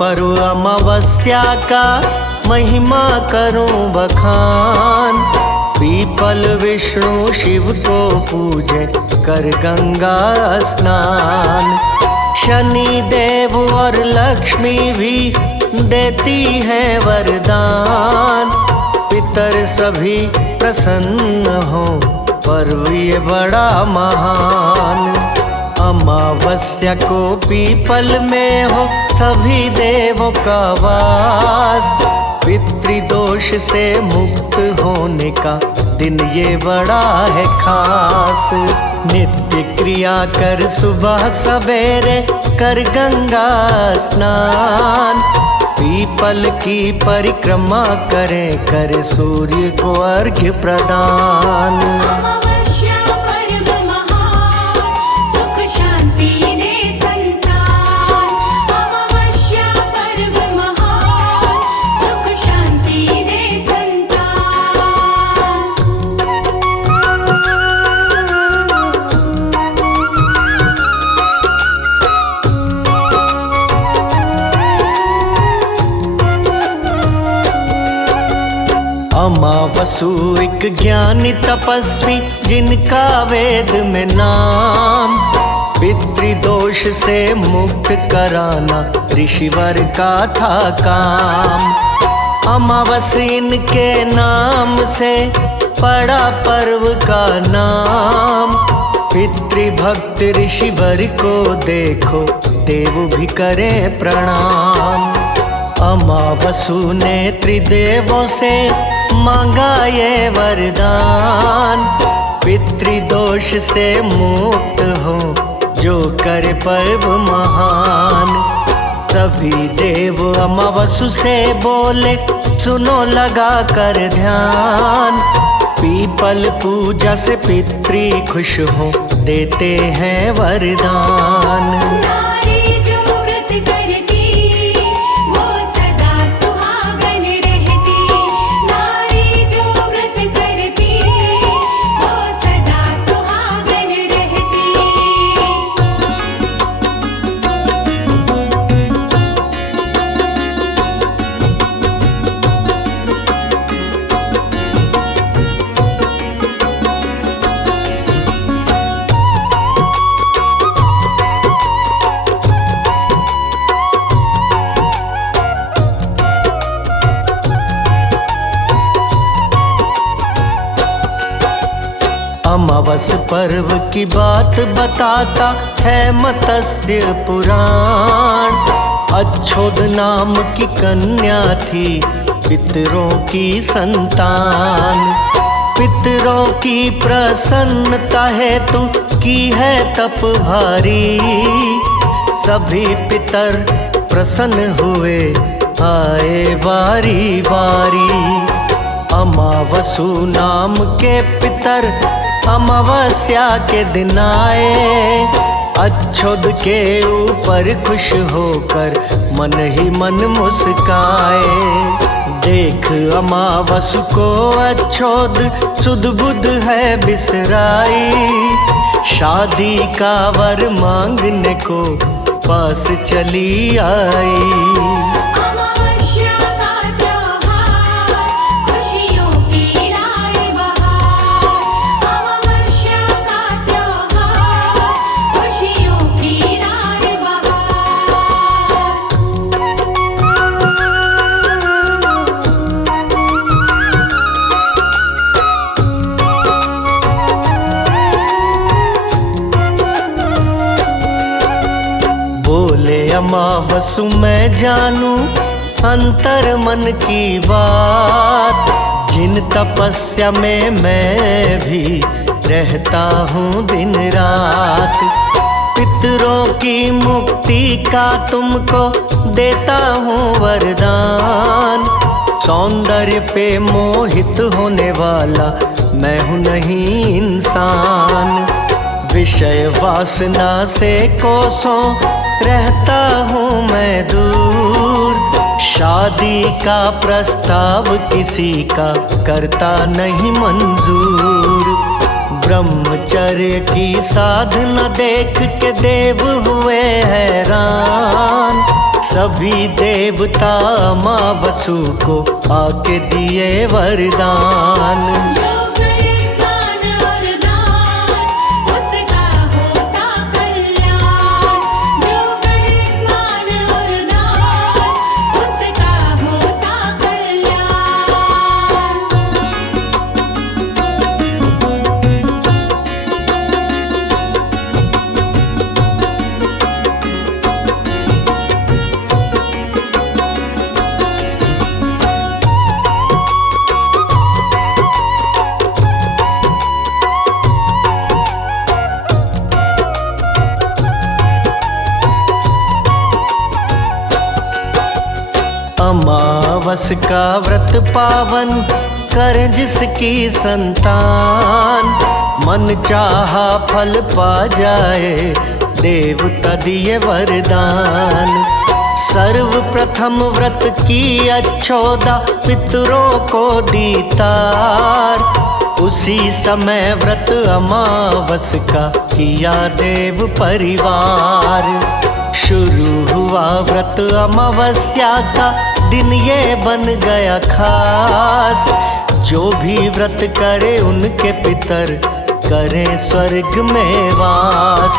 पर्व अमावस्या का महिमा करूं बखान। पीपल विष्णु शिव को पूजे कर गंगा स्नान। शनि देव और लक्ष्मी भी देती है वरदान। पितर सभी प्रसन्न हो पर्व ये बड़ा महान। अमावस्या को पीपल में हो सभी देवों का वास। पितृदोष से मुक्त होने का दिन ये बड़ा है खास। नित्य क्रिया कर सुबह सवेरे कर गंगा स्नान। पीपल की परिक्रमा करें कर सूर्य को अर्घ्य प्रदान। अमावसु एक ज्ञानी तपस्वी जिनका वेद में नाम। पितृदोष से मुक्त कराना ऋषिवर का था काम। अमावस इनके नाम से पड़ा पर्व का नाम। पितृभक्त ऋषिवर को देखो देव भी करें प्रणाम। अमावसु ने त्रिदेवों से मांगा ये वरदान। पितृदोष से मुक्त हो जो करे पर्व महान। तभी देव अमावसु से बोले सुनो लगा कर ध्यान। पीपल पूजा से पितृ खुश हो देते हैं वरदान। अमावस पर्व की बात बताता है मत्स्य पुराण। अच्छोद नाम की कन्या थी पितरों की संतान। पितरों की प्रसन्नता हेतु की है तप भारी। सभी पितर प्रसन्न हुए आए बारी बारी। अमावसु नाम के पितर अमावस्या के दिन आए। अच्छोद के ऊपर खुश होकर मन ही मन मुस्काए। देख अमावसु को अच्छोद सुध बुध है बिसराई। शादी का वर मांगने को पास चली आई। अमावसु मैं जानूं अंतर मन की बात। जिन तपस्या में मैं भी रहता हूँ दिन रात। पितरों की मुक्ति का तुमको देता हूँ वरदान। सौंदर्य पे मोहित होने वाला मैं हूँ नहीं इंसान। विषय वासना से कोसों रहता हूँ मैं दूर। शादी का प्रस्ताव किसी का करता नहीं मंजूर। ब्रह्मचर्य की साधना देख के देव हुए हैरान। सभी देवता अमावसु को आके दिए वरदान। जो करे स्नान और दान, उसका होता कल्याण। जो करे स्नान और दान, उसका होता कल्याण। अमावस का व्रत पावन करे जिसकी संतान, मन चाहा फल पा जाए देवता दिए वरदान। सर्वप्रथम व्रत की अच्छोदा पितरों को दी तार, उसी समय व्रत अमावस का किया देव परिवार। शुरू हुआ व्रत अमावस्या का दिन ये बन गया खास, जो भी व्रत करे उनके पितर करे स्वर्ग में वास।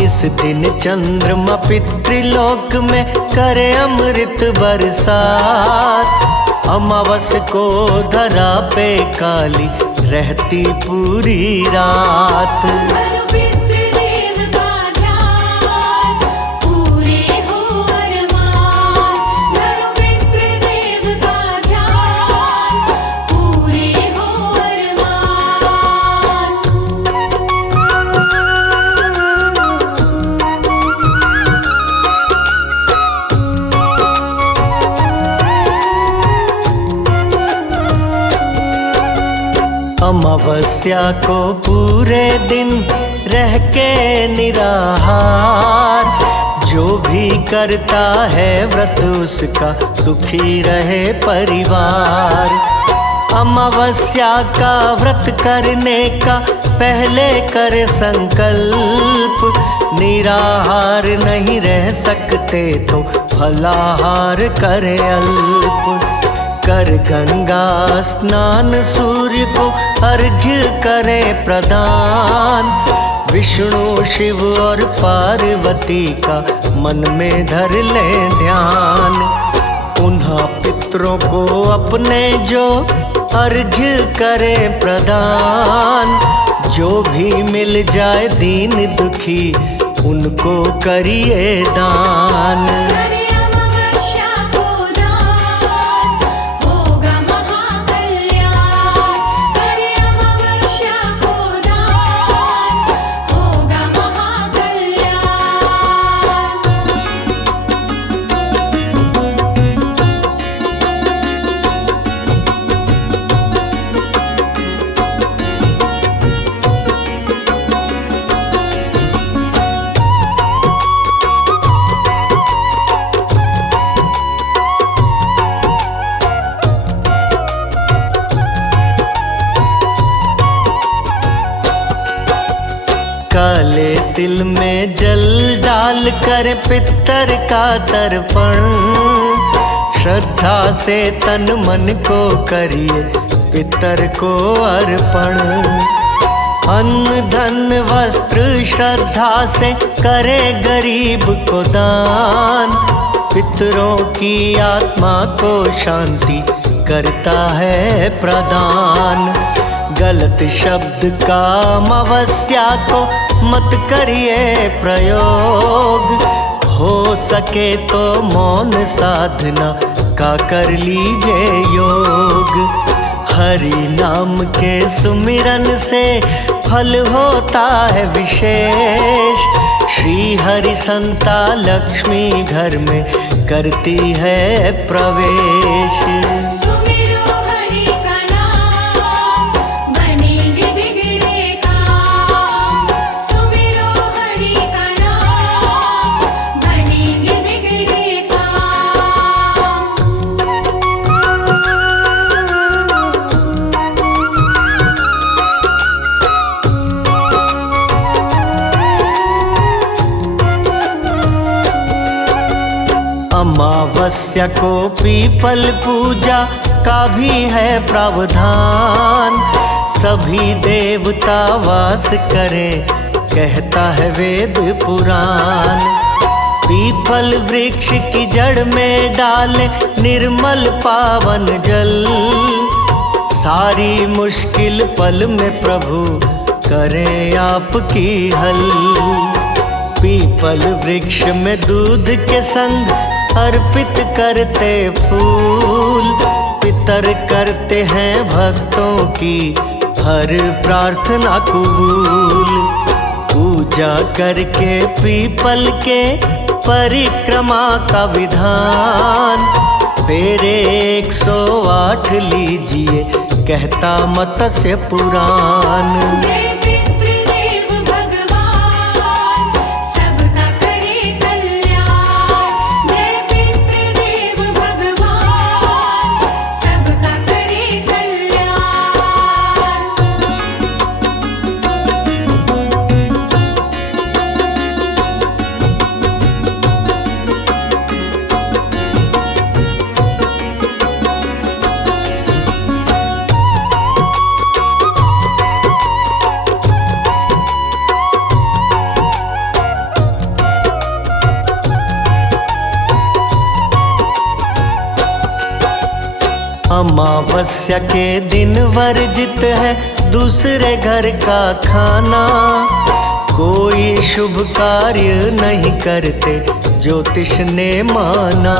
इस दिन चंद्रमा पितृलोक में करे अमृत बरसात, अमावस को धरा पे काली रहती पूरी रात। करो पितृदेव का ध्यान, पूरे हो अरमान। करो पितृदेव का ध्यान, पूरे हो अरमान। अमावस्या को पूरे दिन रह के निराहार, जो भी करता है व्रत उसका सुखी रहे परिवार। अमावस्या का व्रत करने का पहले करे संकल्प, निराहार नहीं रह सकते तो फलाहार करे अल्प। कर गंगा स्नान सूर्य को अर्घ्य करे प्रदान, विष्णु शिव और पार्वती का मन में धर ले ध्यान। उन्हें पितरों को अपने जो अर्घ्य करे प्रदान, जो भी मिल जाए दीन दुखी उनको करिए दान। करे अमावस्या को दान, होगा महाकल्याण। करे अमावस्या को दान, होगा महाकल्याण। काले तिल में जल डाल कर पितर का तर्पण, श्रद्धा से तन मन को करिए पितर को अर्पण। अन्न धन वस्त्र श्रद्धा से करे गरीब को दान, पितरों की आत्मा को शांति करता है प्रदान। गलत शब्द का अमावस्या को मत करिए प्रयोग, हो सके तो मौन साधना का कर लीजिए योग। हरि नाम के सुमिरन से फल होता है विशेष, श्री हरि संता लक्ष्मी घर में करती है प्रवेश। सुमिरो हरि का नाम, बनेंगे बिगड़े काम। सुमिरो हरि का नाम, बनेंगे बिगड़े काम। अमावस्या को पीपल पूजा का भी है प्रावधान। सभी देवता वास करें कहता है वेद पुराण। पीपल वृक्ष की जड़ में डाले निर्मल पावन जल। सारी मुश्किल पल में प्रभु करें आपकी हल। पीपल वृक्ष में दूध के संग अर्पित करते फूल। पितर करते हैं भक्तों की हर प्रार्थना कबूल। पूजा करके पीपल के परिक्रमा का विधान। तेरे 108 लीजिए कहता मत्स्य पुराण। जय पितृदेव भगवान सबका करे कल्याण। जय पितृदेव भगवान सबका करे कल्याण। अमावस्या के दिन वर्जित है दूसरे घर का खाना। कोई शुभ कार्य नहीं करते ज्योतिष ने माना।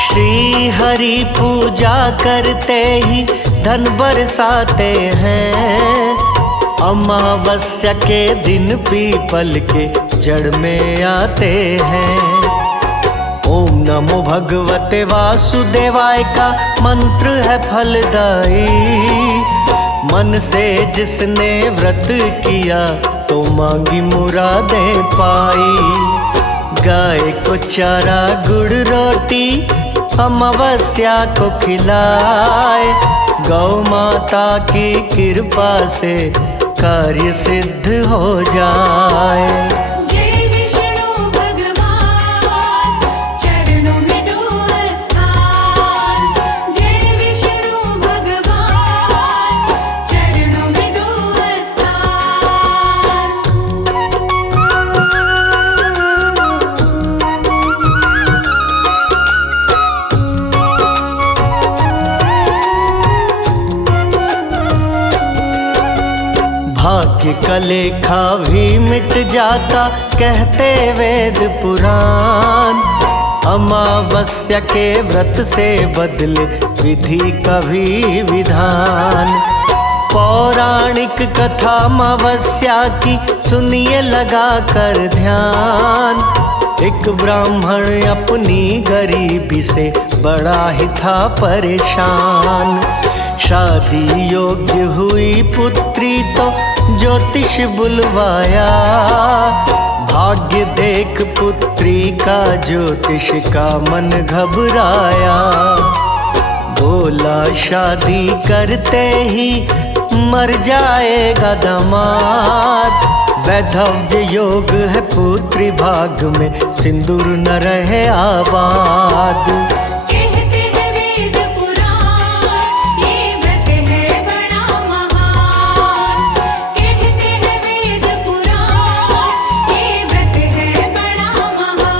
श्री हरि पूजा करते ही धन बरसाते हैं। अमावस्या के दिन पीपल के जड़ में आते हैं। ओम नमो भगवते वासुदेवाय का मंत्र है फलदायी। मन से जिसने व्रत किया तो मांगी मुरादें पाई। गाय को चारा गुड़ रोटी अमावस्या को खिलाए। गौ माता की कृपा से कार्य सिद्ध हो जाए। जय विष्णु भगवान चरणों में दो स्थान। जय विष्णु भगवान चरणों में दो स्थान। भाग्य का लेखा भी मिट जाता कहते वेद पुराण। अमावस्या के व्रत से बदले विधि का भी विधान। पौराणिक कथा अमावस्या की सुनिए लगा कर ध्यान। एक ब्राह्मण अपनी गरीबी से बड़ा ही था परेशान। शादी योग्य हुई पुत्री तो ज्योतिष बुलवाया। भाग्य देख पुत्री का ज्योतिष का मन घबराया। बोला शादी करते ही मर जाएगा दामाद। वैधव्य योग है पुत्री भाग में सिंदूर न रहे आबाद। कहते हैं वेद पुराण ये व्रत है बड़ा महान। कहते हैं वेद पुराण ये व्रत है बड़ा महान।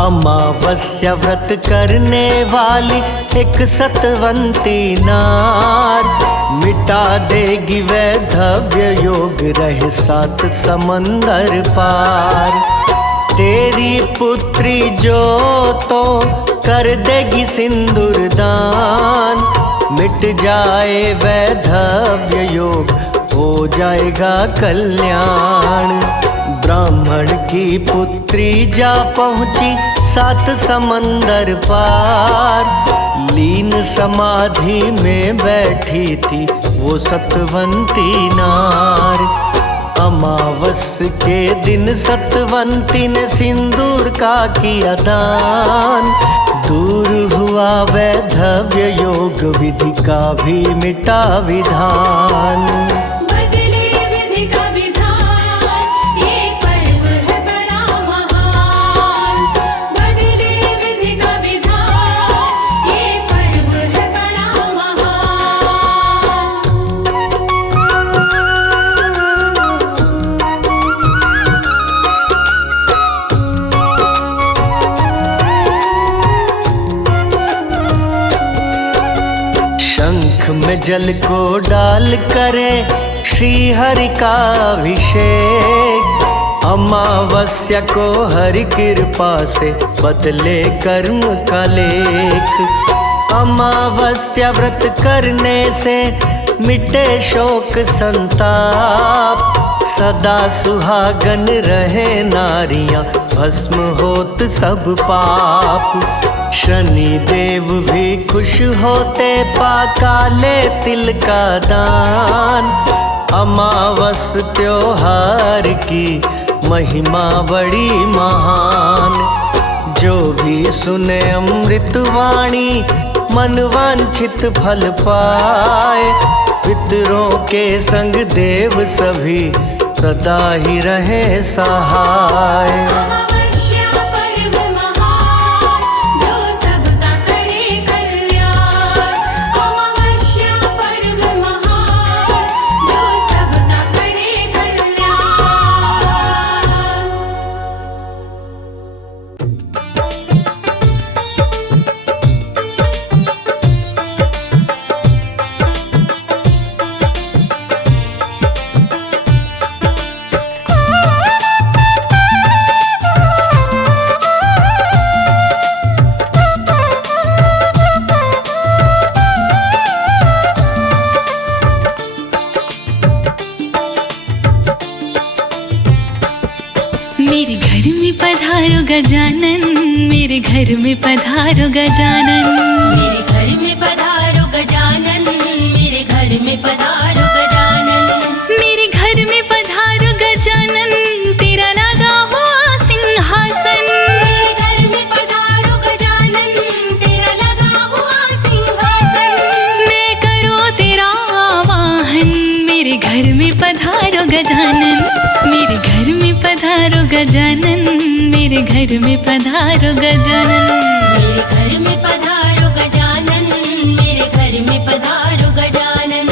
अमावस्या व्रत करने वाली एक सतवंती नार। मिटा देगी वैधव्य योग रहे 7 समंदर पार। तेरी पुत्री जो तो कर देगी सिंदूर दान। मिट जाए वैधव्य योग हो जाएगा कल्याण। ब्राह्मण की पुत्री जा पहुंची 7 समंदर पार। लीन समाधि में बैठी थी वो सतवंती नार। अमावस के दिन सतवंती ने सिंदूर का किया दान। दूर हुआ वैधव्य योग विधि का भी मिटा विधान। बदले विधि का विधान, ये पर्व है बड़ा महान। बदले विधि का विधान, ये पर्व है बड़ा महान। शंख में जल को डाल करे श्री हरि का अभिषेक। अमावस्या को हरि कृपा से बदले कर्म का लेख। अमावस्या व्रत करने से मिटे शोक संताप। सदा सुहागन रहे नारियां, भस्म होत सब पाप। शनि देव भी खुश होते पा काले तिल का दान। अमावस त्योहार की महिमा बड़ी महान। जो भी सुने अमृत वाणी मन वांछित फल पाए। पितरों के संग देव सभी सदा ही रहे सहाय। अमावस्या पर्व महान, जो सबका करे कल्याण। अमावस्या पर्व महान, जो सबका करे कल्याण। मेरे घर में पधारो गजानन, मेरे घर में पधारो गजानन। मेरे घर में पधारो गजानन, मेरे घर में पधारो गजानन। मेरे घर में पधारो गजानन, तेरा लगा हुआ सिंहासन। मेरे घर में पधारो गजानन, तेरा लगा हुआ सिंहासन। मैं करो तेरा आवाहन, मेरे घर में पधारो गजानन। मेरे घर में पधारो गजानन, मेरे घर में पधारो गजानन। मेरे घर में पधारो गजानन, मेरे घर में पधारो गजानन।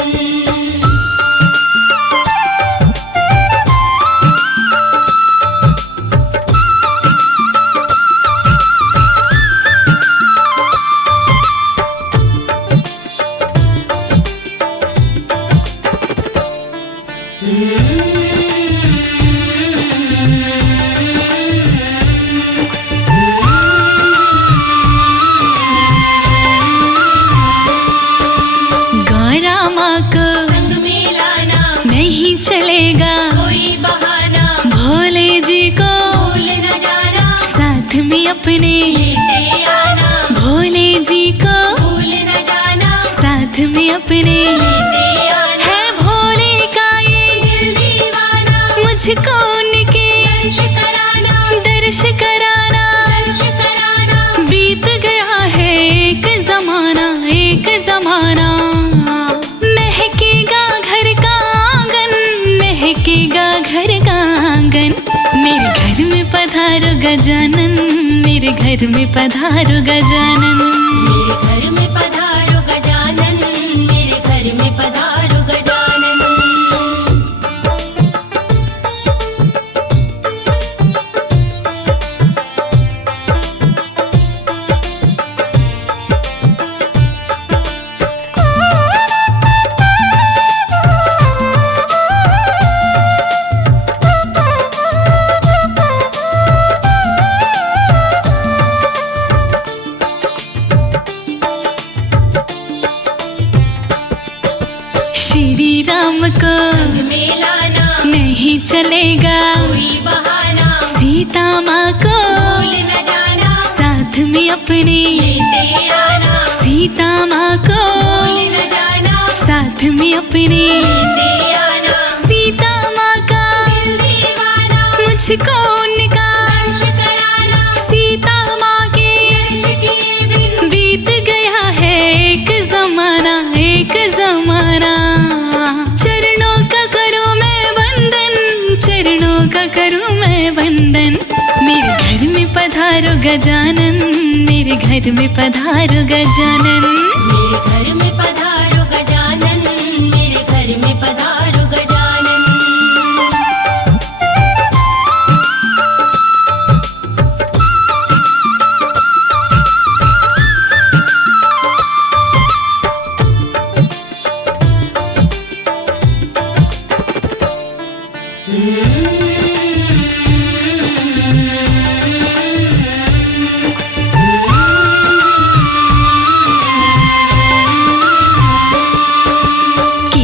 गौरा माँ को संग में लाना, नहीं चलेगा, कोई बहाना। भोले जी को भूल न जाना, साथ में अपने। लेते आना। भोले जी को भूल न जाना, साथ में अपने। लेते आना। है भोले का ये दिल दीवाना, मुझको उनके दर्श कराना। दर्श कराना। दर्श कराना। बीत गया है एक जमाना, एक जमाना। महकेगा घर का आंगन, महकेगा घर का आंगन। मेरे घर में पधारो गजानन, मेरे घर में पधारो गजानन। मेरे घर में पधारो गजानन, मेरे घर में पधारो गजानन। श्री राम को संग में लाना, नहीं चलेगा, कोई बहाना। माँ को भूल न जाना, साथ में अपने लेते आना। सीता माँ को भूल न जाना, साथ में अपने लेते आना। सीता माँ का दिल दीवाना, मुझको उनका दर्श कराना। सीता माँ के दर्श किए बिन बीत गया है एक जमाना, एक जमाना। चरणों का करूँ मैं वंदन, चरणों का करूँ मैं वंदन। मेरे घर में पधारो गजानन, मेरे घर में पधारो गजानन। मेरे घर में पधारो गजानन, मेरे घर में पधारो गजानन।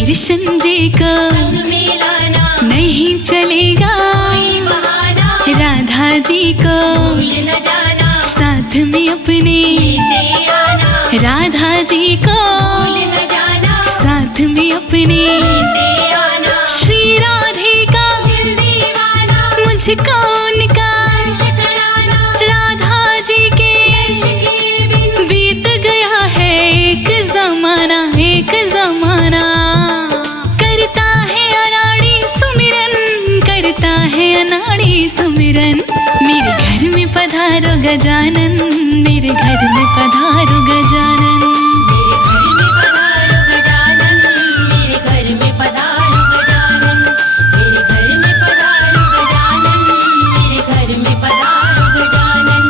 कृष्ण जी को संग मिलाना, नहीं चलेगा, कोई बहाना। राधा जी को भूल न जाना, साथ में अपने लेते आना। राधा जी को भूल न जाना, साथ में अपने लेते आना। श्री राधे का दिल दीवाना, मुझको उनका दर्श कराना। राधा जी के दर्श किए बिन बीत गया है एक जमाना, एक जमाना। करता है अनाड़ी सुमिरन, करता है अनाड़ी सुमिरन। मेरे घर में पधारो गजानन, मेरे घर में पधारो गजानन। मेरे घर में पधारो गजानन, मेरे घर में पधारो गजानन। मेरे घर में पधारो गजानन, मेरे घर में पधारो गजानन।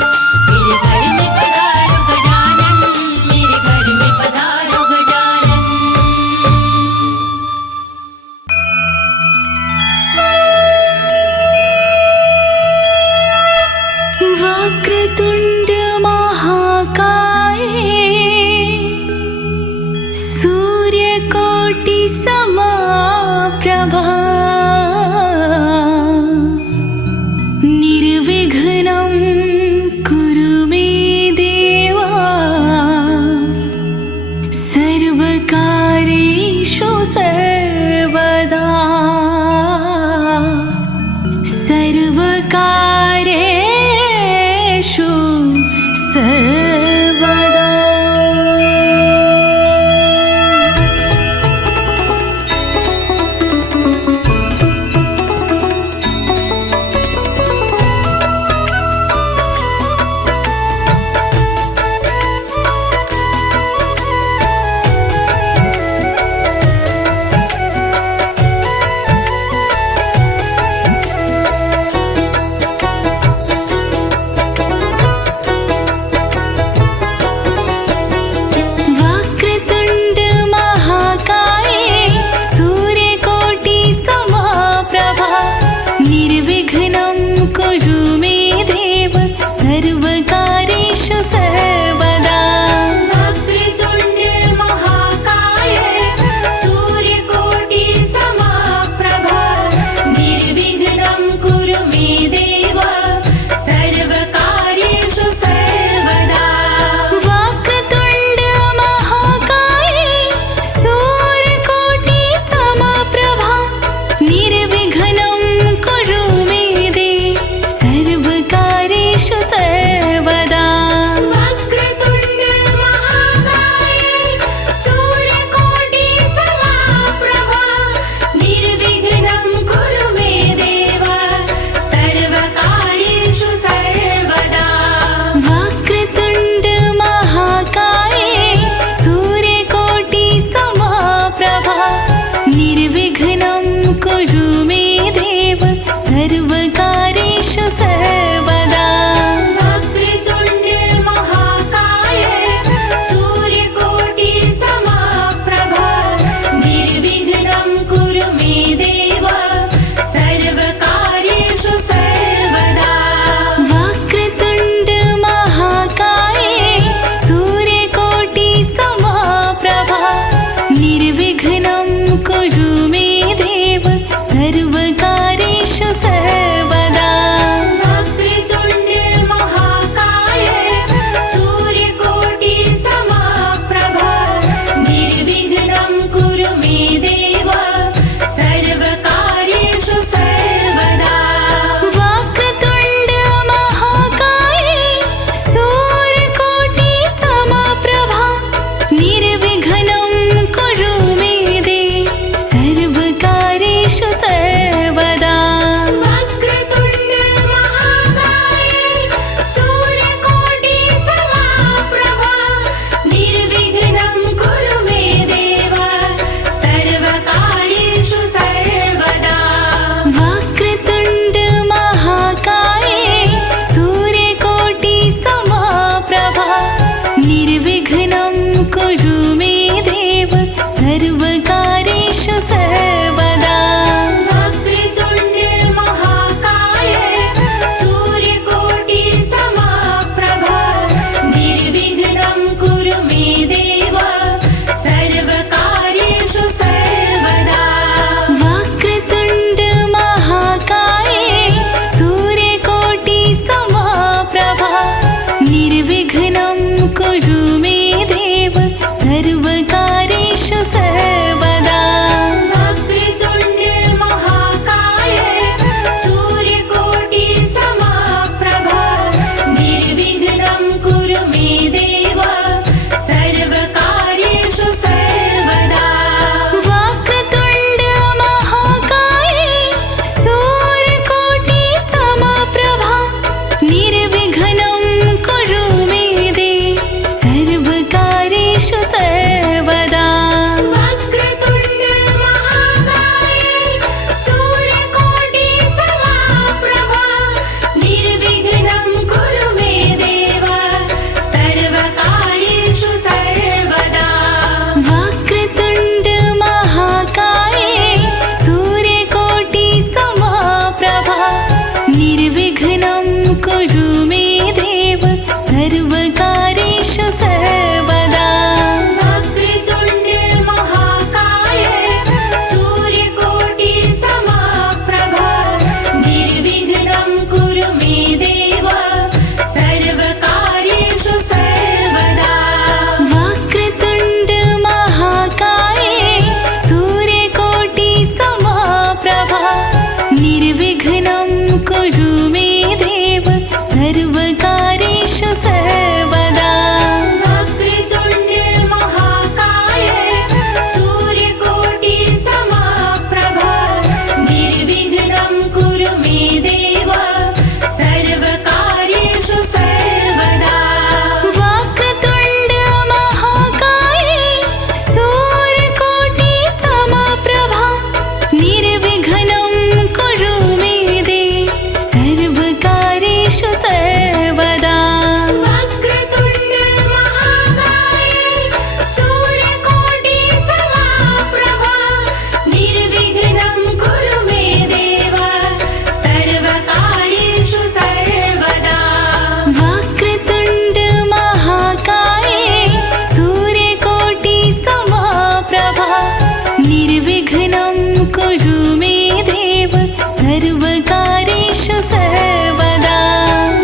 मेरे घर में पधारो गजानन, मेरे घर में पधारो गजानन। वक्रतुंड महाकाय, सूर्यकोटि समप्रभा, निर्विघ्नं कुरु मे देवा, सर्वकार्येषु सर्वदा, सर्वकार्येषु सर्वदा। वक्रतुंड महाकाय, सूर्यकोटि समप्रभा, निर्विघ्नं कुरु मे देव, सर्वकार्येषु सर्वदा। वक्रतुंड महाकाय, सूर्यकोटि समप्रभा, निर्विघ्नं कुरु मे देव, सर्वकार्येषु सर्वदा। वक्रतुंड महाकाय, सूर्यकोटि समप्रभा, निर्विघ्नं कुरु मे देव, सर्वकार्येषु सर्वदा। वक्रतुंड महाकाय, सूर्यकोटि समप्रभा, निर्विघ्नं कुरु मे देव, सर्वकार्येषु सर्वदा। वक्रतुंड महाकाय, सूर्यकोटि समप्रभा, निर्विघ्नं कुरु मे देव, सर्वकार्येषु सर्वदा। वक्रतुंड महाकाय, सूर्यकोटि समप्रभा, निर्विघ्नं कुरु मे देव, सर्वकार्येषु सर्वदा। वक्रतुंड महाकाय, सूर्यकोटि समप्रभा, निर्विघ्नं कुरु मे देव, सर्वकार्येषु सर्वदा। वक्रतुंड निर्विघ्नं कुरु मे देव सर्वकार्येषु सर्वदा। वक्रतुण्ड महाकाय सूर्यकोटि समप्रभा निर्विघ्नं कुरु मे देव सर्वकार्येषु सर्वदा। वक्रतुण्ड महाकाय सूर्यकोटि समप्रभा निर्विघ्नं कुरु मे देव सर्वकार्येषु सर्वदा। वक्रतुण्ड महाकाय सूर्यकोटि समप्रभा निर्विघ्नं कुरु मे देव सर्वकार्येषु सर्वदा। वक्रतुण्ड महाकाय सूर्यकोटि समप्रभा निर्विघ्नं कुरु मे देव सर्वकार्येषु सर्वदा।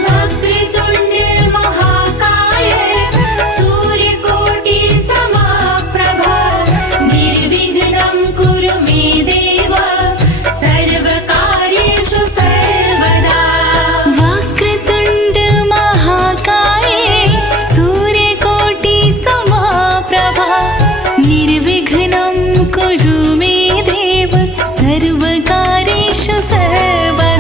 वक्रतुण्ड महाकाय सूर्यकोटि समप्रभा निर्विघ्नं कुरु मे देव सर्वकार्येषु सर्वदा। वक्रतुण्ड महाकाय सूर्यकोटि समप्रभा निर्विघ्नं कुरु मे देव सर्वकार्येषु सर्वदा।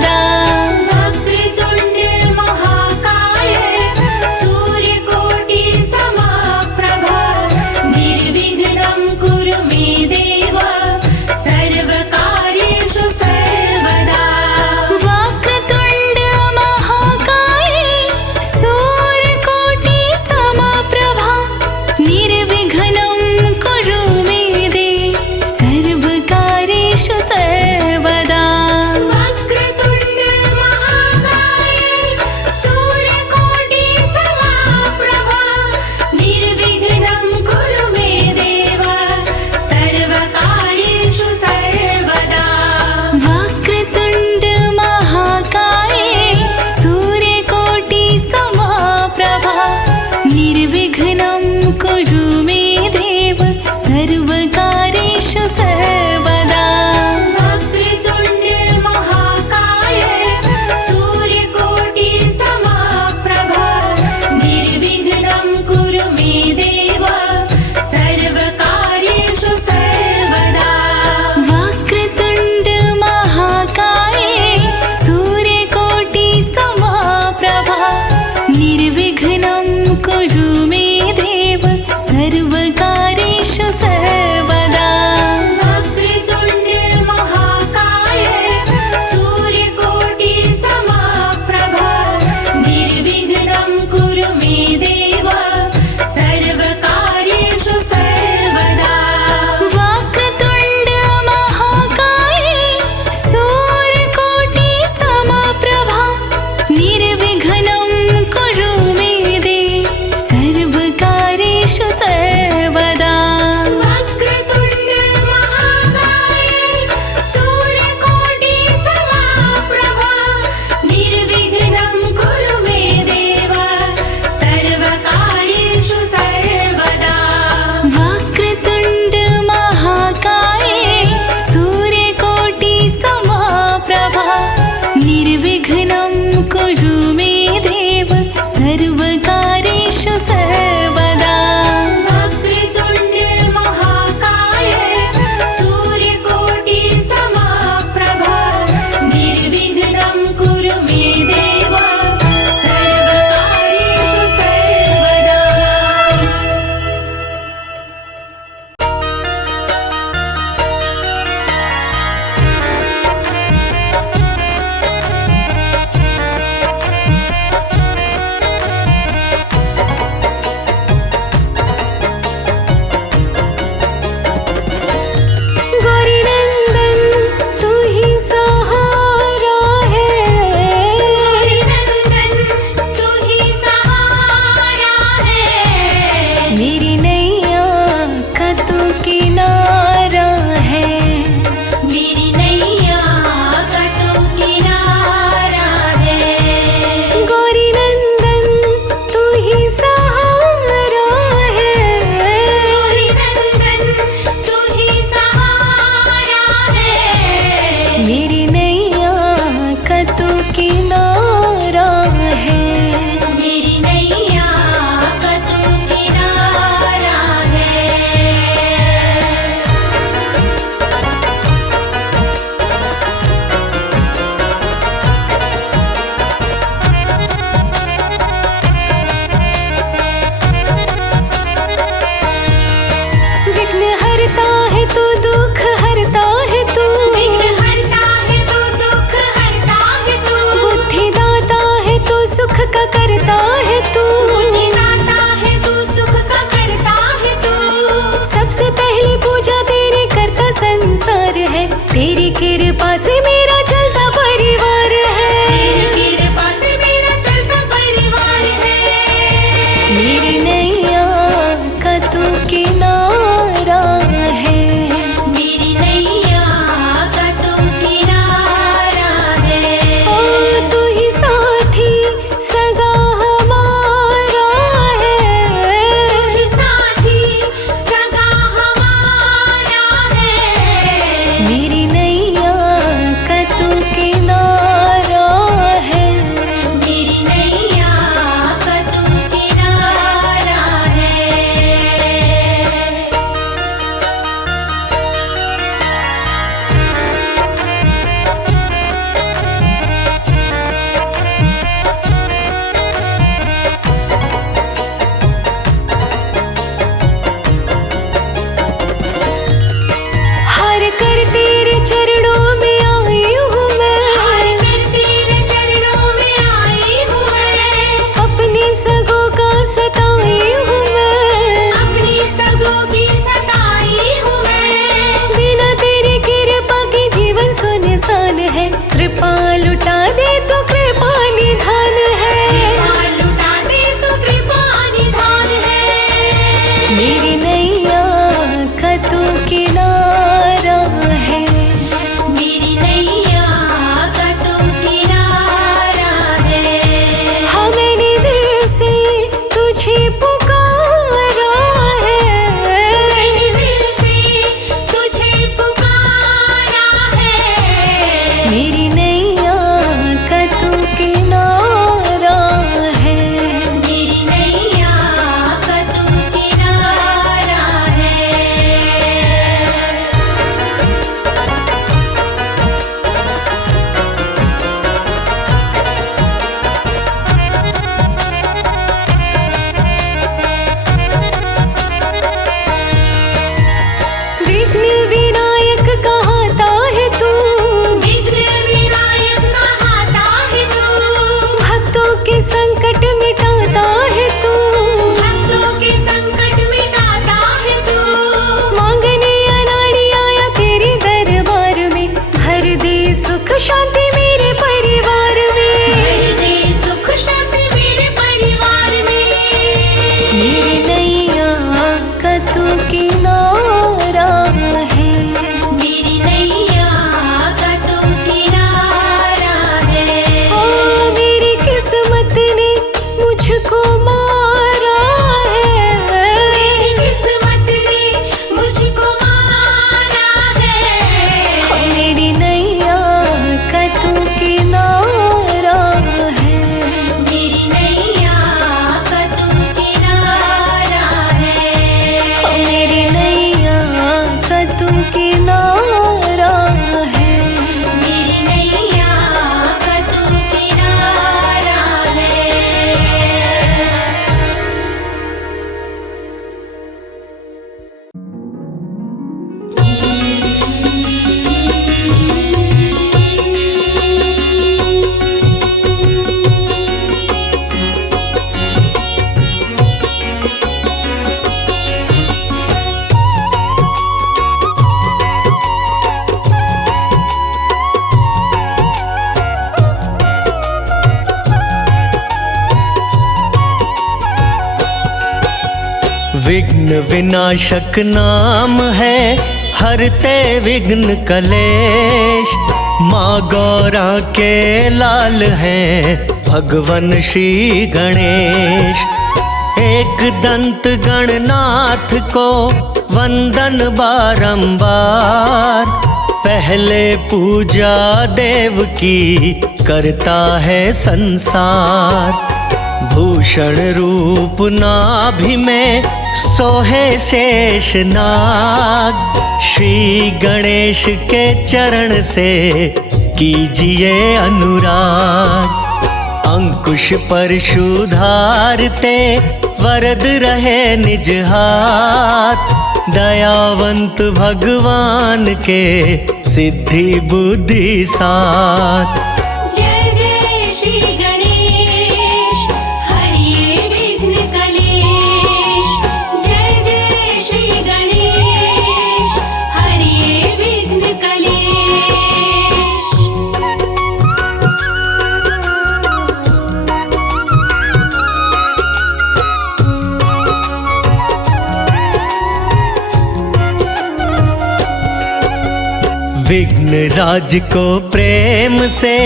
है, तेरी कृपा से मेरा चलता परिवार है। तेरी कृपा से मेरा चलता परिवार है। मेरी नैया का तू किनारा है। मेरी नैया का तू किनारा है। ओ तू ही साथी सगा हमारा है। तू ही साथी सगा हमारा है। मेरी नैया का तू किनारा है। मेरी नैया का तू किनारा है। हार कर तेरे चरणों में आई हूँ हार मैं। कर तेरे चरणों में आई हूँ मैं। अपनी सगों का सताई हूँ मैं। अपनी सगों की सताई हूँ मैं। बिना तेरी कृपा के जीवन सुनसान है। कृपा लुटा दे तो कृपा निधान है। कृपा लुटा दे तो कृपा निधान है। मेरी नैया का तू किनारा है। मेरी नैया का तू किनारा है। हाँ मैंने दिल से तुझे पुकारा है। मैंने दिल से तुझे पुकारा है। मेरी नैया का तू किनारा है। मेरी नैया का तू किनारा है। विघ्न विनायक कहाता है तू। विघ्न विनायक कहाता है तू। भक्तों के संकट मिटाता है तू। भक्तों के संकट मिटाता है तू। मांगने अनाड़ी आया तेरे दरबार में। भर दे सुख शांति मेरे परिवार में। भर दे सुख शांति मेरे परिवार में। मेरी नैया का तू किनारा है। मेरी नैया का तू किनारा है। ओ मेरी किस्मत ने मुझको मारा है। मेरी किस्मत ने मुझको मारा है। मेरी नैया का तू किनारा है। मेरी नैया का तू किनारा है। मेरी नैया का तू किनारा है। मेरी नैया का तू किनारा है। विघ्न विनाशक नाम है, हरते विघ्न कलेश। माँ गौरा के लाल हैं भगवन श्री गणेश। एक दंत गणनाथ को वंदन बारंबार। पहले पूजा देव की करता है संसार। भूषण रूप नाभि में सोहे शेष नाग। श्री गणेश के चरण से कीजिए अनुराग। अंकुश परशु धारते वरद रहे निज हाथ। दयावंत भगवान के सिद्धि बुद्धि साथ। जय जय श्री गणेश हरिये विघ्न कलेश। जय जय श्री गणेश हरिये विघ्न कलेश। विघ्न राज को प्रेम से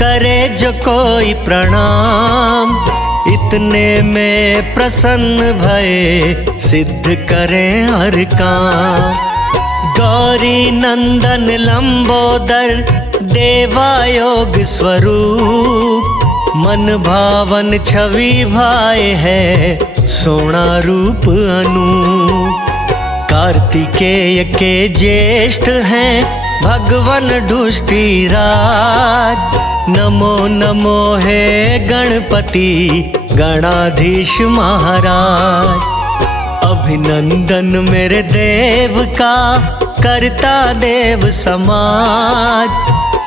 करे जो कोई प्रणाम, इतने में प्रसन्न भये सिद्ध करे हर काम। गौरी नंदन लंबोदर देवा योग स्वरूप, मन भावन छवि भाए है सोना रूप अनूप। कार्तिकेय के ज्येष्ठ हैं भगवन दुष्टि राज, नमो नमो हे गणपति गणाधीश महाराज। अभिनंदन मेरे देव का करता देव समाज,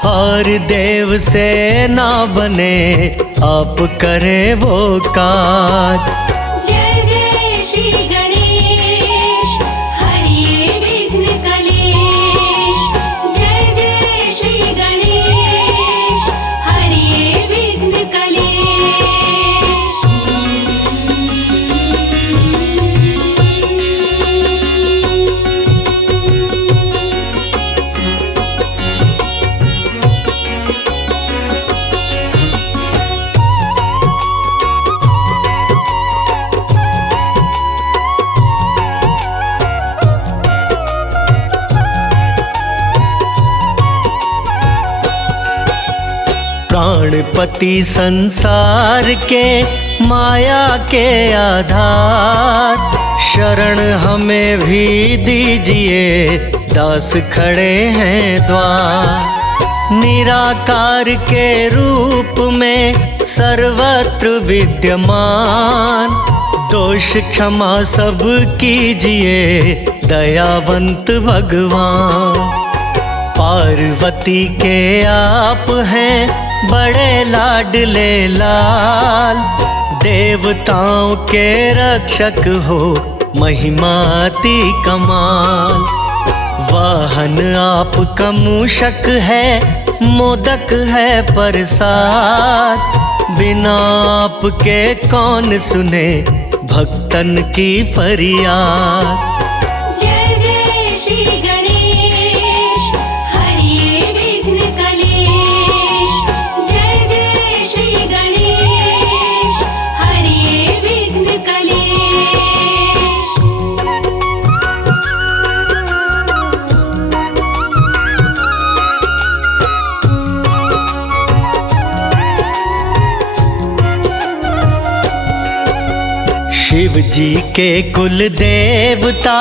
और देव से ना बने आप करें वो काज। जय जय श्री गणेश हरिये विघ्न कलेश, जय जय श्री गणेश हरिये विघ्न कलेश। प्राणपति संसार के माया के आधार, शरण हमें भी दीजिए दास खड़े हैं द्वार। निराकार के रूप में सर्वत्र विद्यमान, दोष क्षमा सब कीजिए दयावंत भगवान। पार्वती के आप हैं बड़े लाडले लाल, देवताओं के रक्षक हो महिमाति कमाल। वाहन आपका मूषक है मोदक है प्रसाद, बिना आपके कौन सुने भक्तन की फरियाद। जय जय श्री गणेश हरिये विघ्न कलेश, जय जय श्री गणेश हरिये विघ्न कलेश। शिव जी के कुल देवता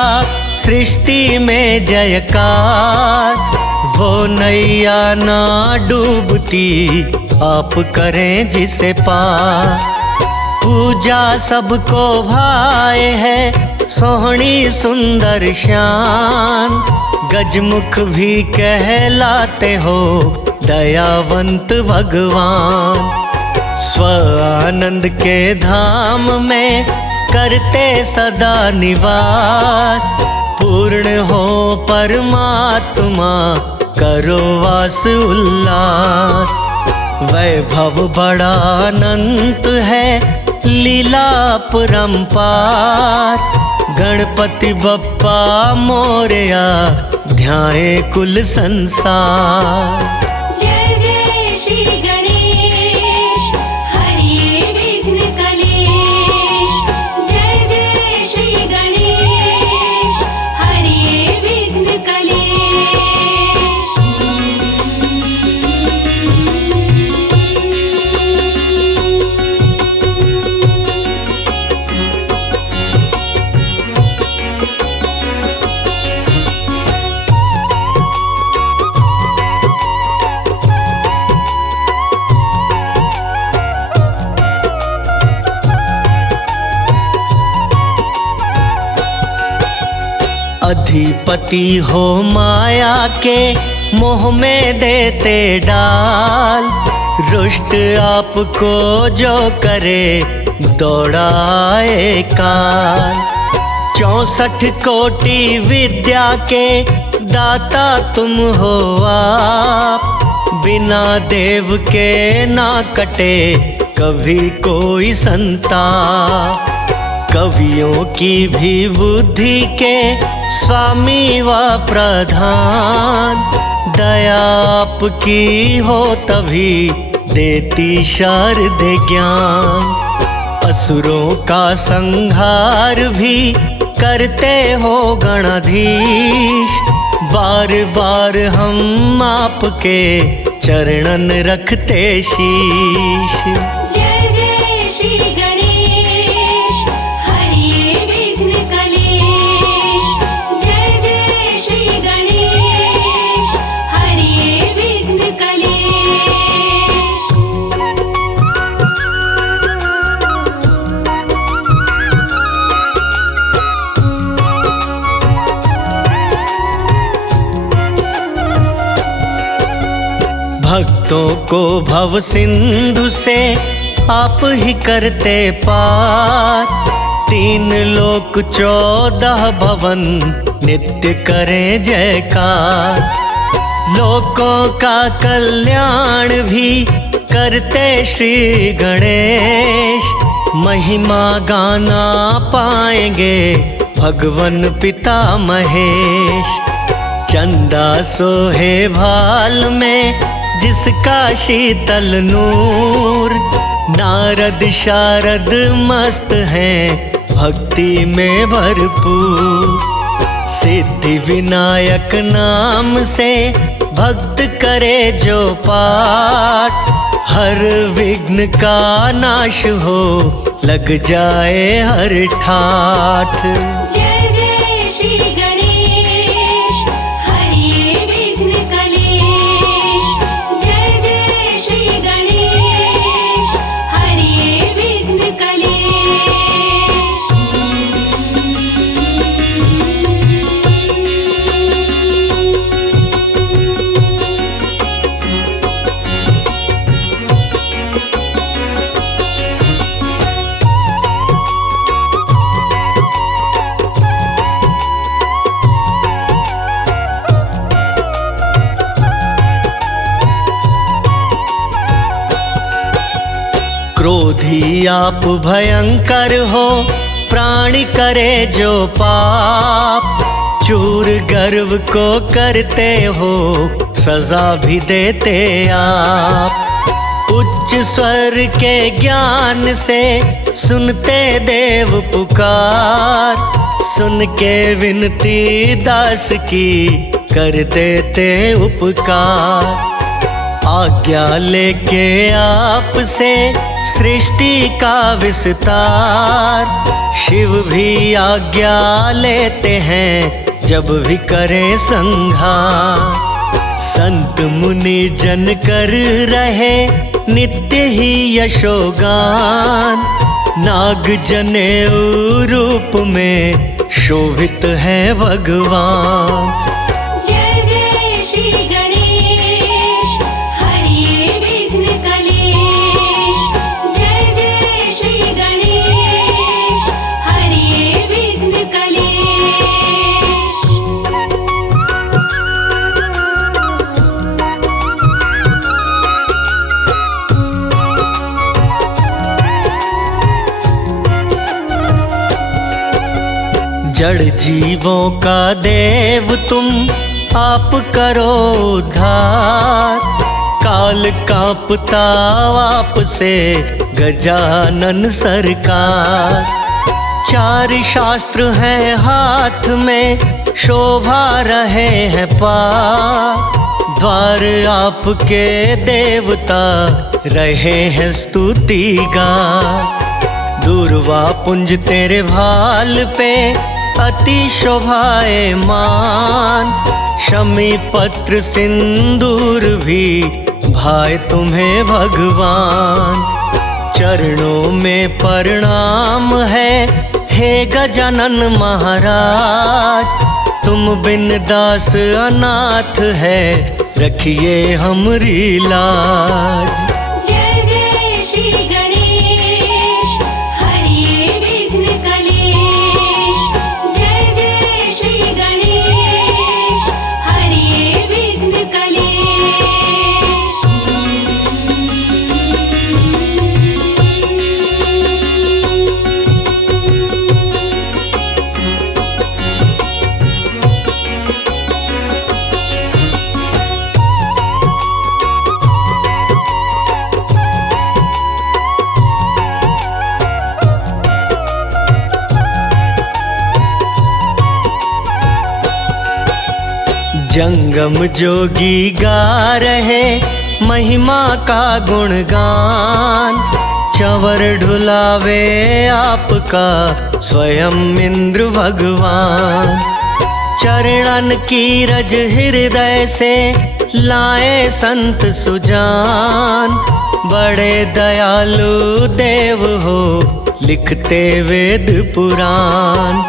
सृष्टि में जयकार, वो नैया ना डूबती आप करें जिसे पार। पूजा सबको भाए है सोहनी सुंदर शान, गजमुख भी कहलाते हो दयावंत भगवान। स्व आनंद के धाम में करते सदा निवास, पूर्ण हो परमात्मा करो वास उल्लास। वैभव बड़ा अनंत है लीला परंपार, गणपति बप्पा मोरया ध्याए कुल संसार। जय जय श्री गणेश हरिये विघ्न कलेश, जय जय श्री गणेश हरिये विघ्न कलेश। अधिपति हो माया के मोह में देते डाल, रुष्ट आपको जो करे दौड़ाए काल। 64 कोटि विद्या के दाता तुम हो आप, बिना देव के ना कटे कभी कोई संताप। कवियों की भी बुद्धि के स्वामी व प्रधान, दया आपकी हो तभी देती शारदे ज्ञान। असुरों का संहार भी करते हो गणाधीश, बार बार हम आपके चरणन रखते शीश। जय जय श्री गणेश हरिये विघ्न कलेश। जय जय श्री गणेश हरिये विघ्न कलेश। भक्तों को भव सिंधु से आप ही करते पार, 3 लोक 14 भवन नित्य करें जयकार। लोकों का कल्याण भी करते श्री गणेश, महिमा गाना पाएंगे भगवन पिता महेश। चंदा सोहे भाल में जिसका शीतल नूर, नारद शारद मस्त हैं भक्ति में भरपूर। सिद्धि विनायक नाम से भक्त करे जो पाठ, हर विघ्न का नाश हो लग जाए हर ठाठ। जय जय श्री गणेश हरिये विघ्न कलेश। जय जय श्री गणेश हरिये विघ्न कलेश। क्रोधी आप भयंकर हो, प्राणी करे जो पाप, चूर गर्व को करते हो सजा भी देते आप। उच्च स्वर के ज्ञान से सुनते देव पुकार, सुन के विनती दास की कर देते उपकार। आज्ञा लेके आपसे सृष्टि का विस्तार, शिव भी आज्ञा लेते हैं जब भी करें संहार। संत मुनि जन कर रहे नित्य ही यशोगान, नाग जनेऊ रूप में शोभित है भगवान। जय जय श्री गणेश हरिये विघ्न कलेश। जय जय श्री गणेश हरिये विघ्न कलेश। जड़ जीवों का देव तुम आप करो उद्धार, काल कांपता आप से गजानन सरकार। 4 शास्त्र हैं हाथ में शोभा रहे हैं पार, द्वार आपके देवता रहे हैं स्तुति गान। दूर्वा पुंज तेरे भाल पे अति शोभाए मान, शमी पत्र सिंदूर भी भाए तुम्हें भगवान। चरणों में प्रणाम है हे गजानन महाराज, तुम बिन दास अनाथ है रखिए हमरी लाज। जय जय श्री गणेश हरिये विघ्न कलेश। जय जय श्री गणेश हरिये विघ्न कलेश। जंगम जोगी गा रहे महिमा का गुणगान, चंवर ढुलावे आपका स्वयं इंद्र भगवान। चरणन की रज हृदय से लाए संत सुजान, बड़े दयालु देव हो लिखते वेद पुराण।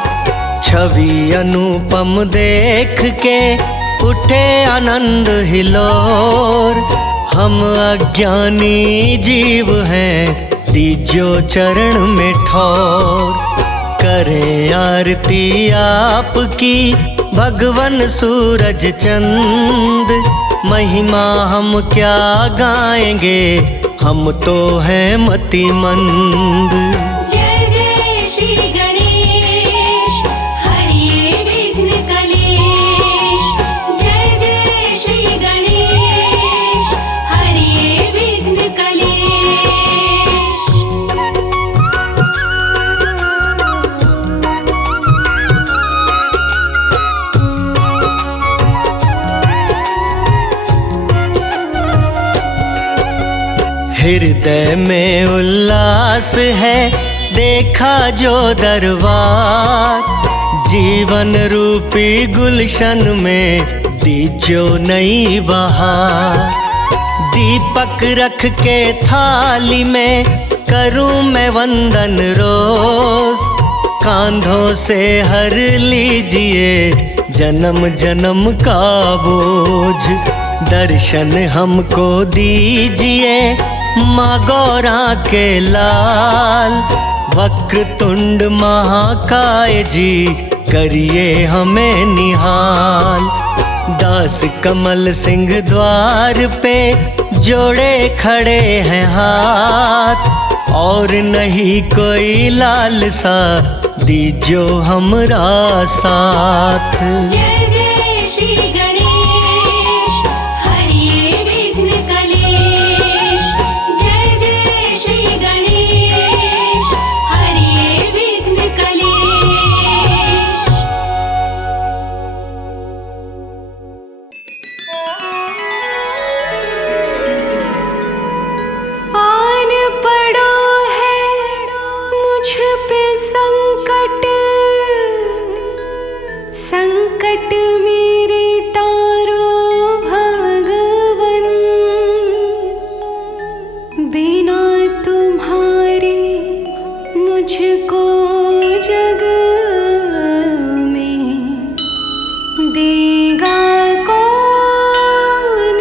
छवि अनुपम देख के उठे आनंद हिलोर, हम अज्ञानी जीव हैं दीजो चरण में ठौर। करें आरती आपकी भगवन सूरज चंद, महिमा हम क्या गाएंगे हम तो हैं मतिमंद। जय जय श्री गणेश हरिये विघ्न कलेश। जय जय श्री गणेश हरिये विघ्न कलेश। हृदय में उल्लास है देखा जो दरबार, जीवन रूपी गुलशन में दीजो नई बहार। दीपक रख के थाली में करूं मैं वंदन रोज, कांधों से हर लीजिए जन्म जन्म का बोझ। दर्शन हमको दीजिए माँ गौरा के लाल, वक्रतुंड महाकाय जी करिए हमें निहाल। दास कमल सिंह द्वार पे जोड़े खड़े हैं हाथ, और नहीं कोई लालसा दीजो हमरा साथ। जय जय श्री गणेश हरिये विघ्न कलेश। जय जय श्री गणेश हरिये विघ्न कलेश। आन पड़ो है मुझ पे संकट, संकट मेरे तारो भगवन। बिना तुम्हारे मुझको जग में देगा कौन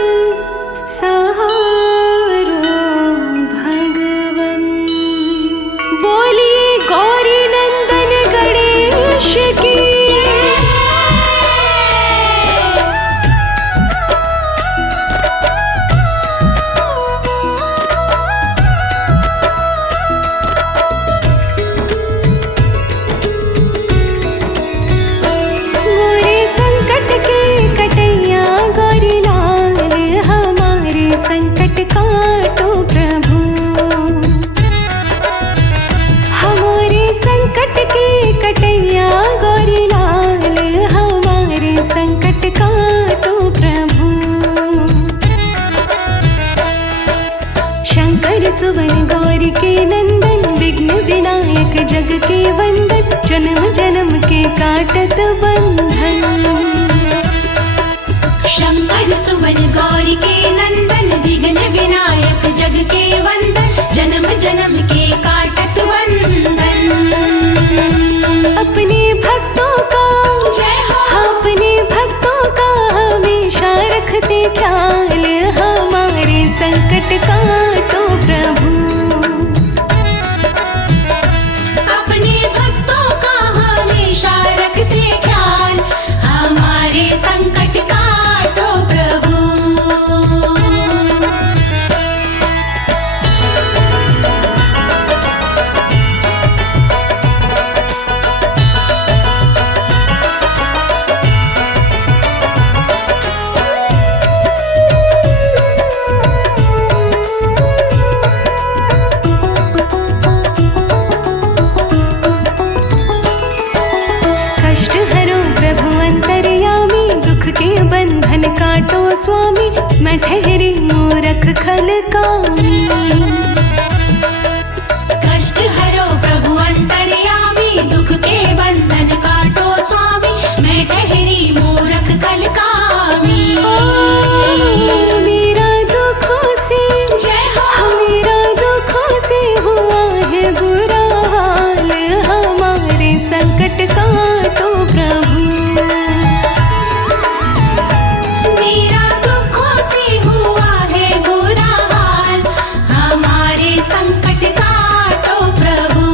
सहारो भगवन। बोलिए गौरी नंदन गणेश की। मोरे संकट के कटैया गौरी लाल, हमारे संकट काटो प्रभु। हमारे संकट के कटैया गौरी लाल, हमारे संकट काटो प्रभु। शंकर सुवन गौरी के नंदन, विघ्न विनायक जग के वंदन, जन्म जन्म के काटत बंधन। शंकर सुवन गौरी के नंदन, विघ्न विनायक जग के वंदन, जन्म जन्म के काटत बंधन। अपने भक्तों का जय हो, अपने भक्तों का हमेशा रखते ख्याल, हमारे संकट काटो प्रभु। अपने भक्तों का हमेशा रखते ख्याल, हमारे संकट काटो प्रभु। स्वामी, मैं ठहरी मूरख खल कामी। कष्ट हरो प्रभु अंतर्यामी, दुख के बंधन काटो स्वामी, मैं ठहरी मूरख खल कामी। मेरा दुखों से जय हो। मेरा दुखों से हुआ है बुरा हाल, हमारे संकट का तो प्रभु। मेरा दुखों से हुआ है बुरा हाल, हमारे संकट का तो प्रभु।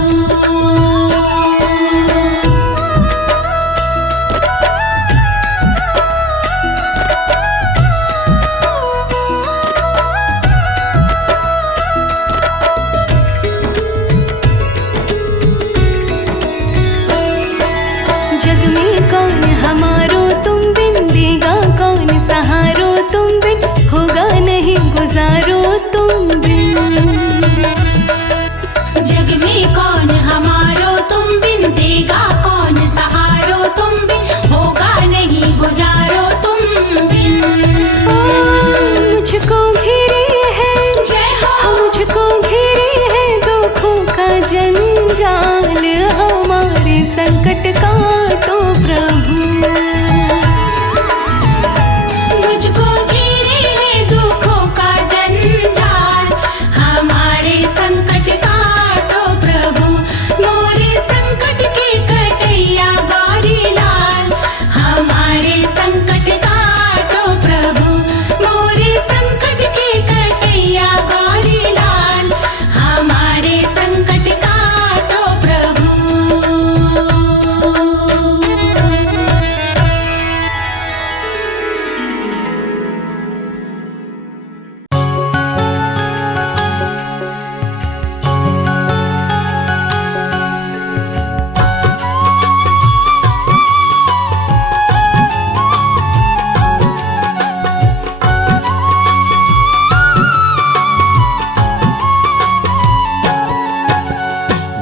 जग में कौन हमारो तुम बिन, देगा कौन सहारो तुम बिन, होगा नहीं गुजारो तुम बिन। जग में कौन हमारो तुम बिन, देगा कौन सहारो तुम बिन, होगा नहीं गुजारो तुम बिन। मुझको घिरे है जय हो। मुझको घिरे है दुखों का जंजाल, हमारे संकट का तो प्रभु। मुझको घेरे है दुखों का जंजाल, हमारे संकट का तो प्रभु। मोरे संकट के कटैया गौरी लाल, हमारे संकट का तो प्रभु। मोरे संकट के कटैया गौरी लाल, हमारे संकट का तो प्रभु।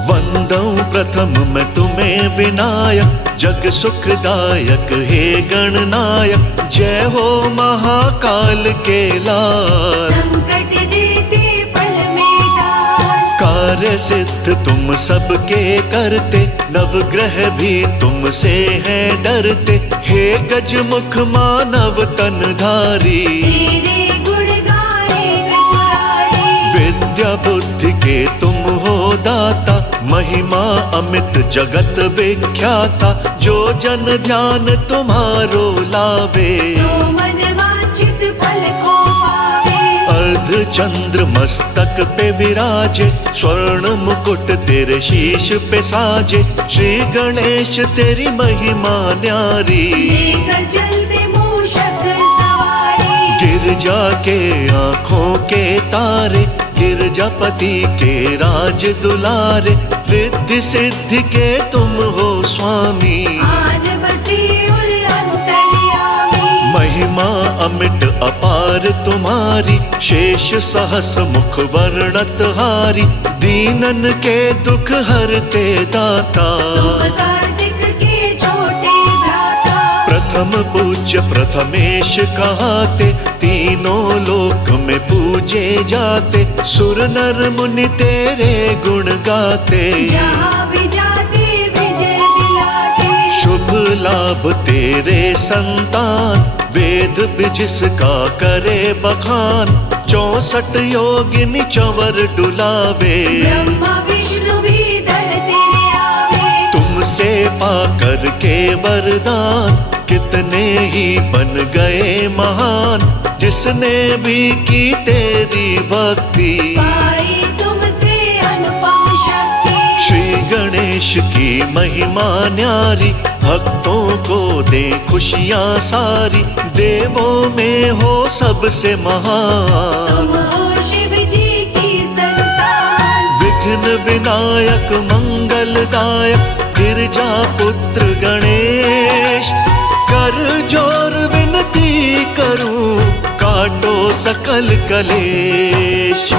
वंदऊं प्रथम मैं तुम्हें विनायक, जग सुखदायक हे गणनायक। जय हो महाकाल के लाल, संकट देते फल में डाल। कार्य सिद्ध तुम सबके करते, नवग्रह भी तुमसे हैं डरते। हे गजमुख मानव तनधारी, तेरे गुण गाए त्रिपुरारी। विद्या बुद्धि के तुम हो दाता, महिमा अमित जगत विख्याता। जो जन ध्यान तुम्हारो लावे, सो मन वांछित फल को पावे। अर्ध चंद्र मस्तक पे विराजे, स्वर्ण मुकुट तेरे शीश पे साजे। श्री गणेश तेरी महिमा न्यारी, लेकर चलते मूषक सवारी। गिरजा के आँखों के तारे, गिरजापति के राज दुलारे। रिद्धि सिद्धि के तुम हो स्वामी, आन बसी उर अंतर्यामी। महिमा अमिट अपार तुम्हारी। शेष सहस मुख वर्णत हारी, दीनन के दुख हरते दाता। तुम कार्तिक के छोटे भ्राता। प्रथम पूज्य प्रथमेश कहाते, तीनों लोक में पूजे जाते। सुर नर मुनि तेरे गुण गाते, जहाँ भी जाते विजय दिलाते। शुभ लाभ तेरे संतान, वेद भी जिसका करे बखान। 64 योगिनी चंवर डुलावे, ब्रह्मा विष्णु भी धर तेरे आवे। तुमसे पाकर के वरदान, कितने ही बन गए महान। जिसने भी की तेरी भक्ति, पाई तुमसे अनुपम शक्ति। श्री गणेश की महिमा न्यारी। भक्तों को दे खुशियाँ सारी, देवों में हो सबसे महान। तुम हो शिव जी की संतान। विघ्न विनायक मंगलदायक, गिरजा पुत्र गणेश। कर जोर विनती करूं, काटो सकल कलेश।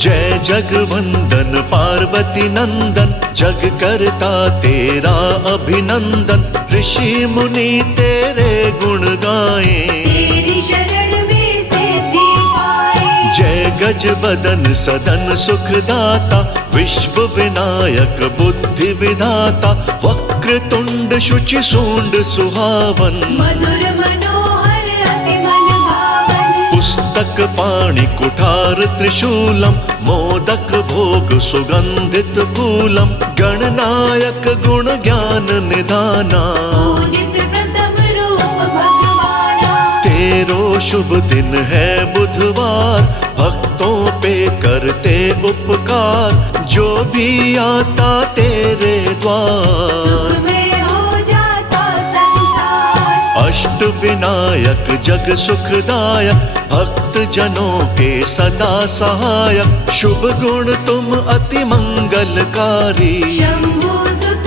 जय जगवंदन पार्वती नंदन, जग करता तेरा अभिनंदन। ऋषि मुनि तेरे गुण गाएं, तेरी शरण में सिद्धि पाए। जय गज बदन सदन सुखदाता, विश्व विनायक बुद्धि विधाता। वक्रतुंड शुचि सूंड सुहावन, मधुर मनोहर अति मन भावन। पुस्तक पाणि कुठार त्रिशूलम, मोदक भोग सुगंधित फूलम। गणनायक गुण ज्ञान निधाना, पूजित प्रथम रूप भगवाना। तेरो शुभ दिन है बुधवार, भक्तों पे करते उपकार। जो भी आता तेरे द्वार, सुख में हो जाता संसार। अष्ट विनायक जग सुखदायक, भक्त जनों के सदा सहायक। शुभ गुण तुम अति मंगलकारी, शंभु सुत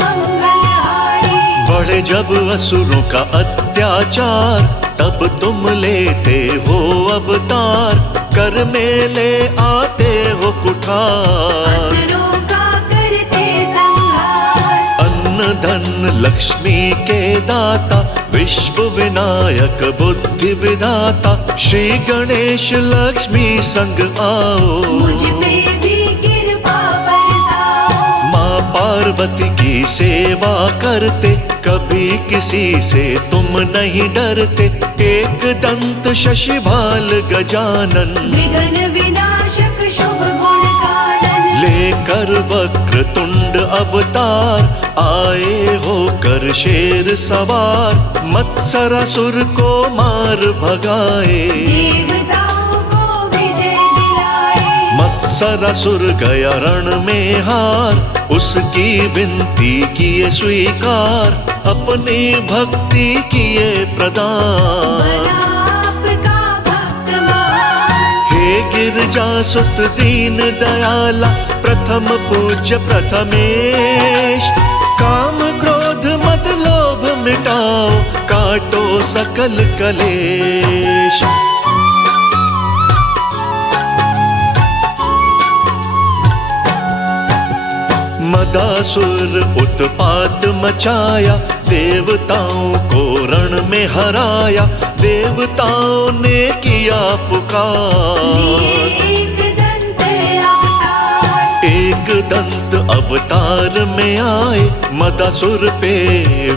मंगलहारी। बढ़े जब असुरों का अत्याचार, तब तुम लेते हो अवतार। कर में ले आते हो कुठार, असुरों का करते संहार। अन्न धन लक्ष्मी के दाता, विश्व विनायक बुद्धि विधाता। श्री गणेश लक्ष्मी संग आओ, मुझ पे भी कृपा बरसाओ। माँ पार्वती की सेवा करते, कभी किसी से तुम नहीं डरते। एक दंत शशिभाल गजानन, विघ्न विनाशक शुभ गुण गानन। लेकर वक्र तुंड अवतार, आए होकर शेर सवार। मत्सरासुर को मार भगाए, देवताओं को विजय दिलाए। मत्सरासुर गया रण में हार, उसकी विनती किए स्वीकार। अपनी भक्ति किए प्रदान, बना आपका भक्त महान। हे गिरजा सुत दीन दयाला, प्रथम पूज्य प्रथमेश। काम क्रोध मद लोभ मिटाओ, काटो सकल कलेश। मदासुर उत्पात मचाया, देवताओं को रण में हराया। देवताओं ने किया पुकार, एक दंत अवतार। एक दंत अवतार में आए। मदासुर पे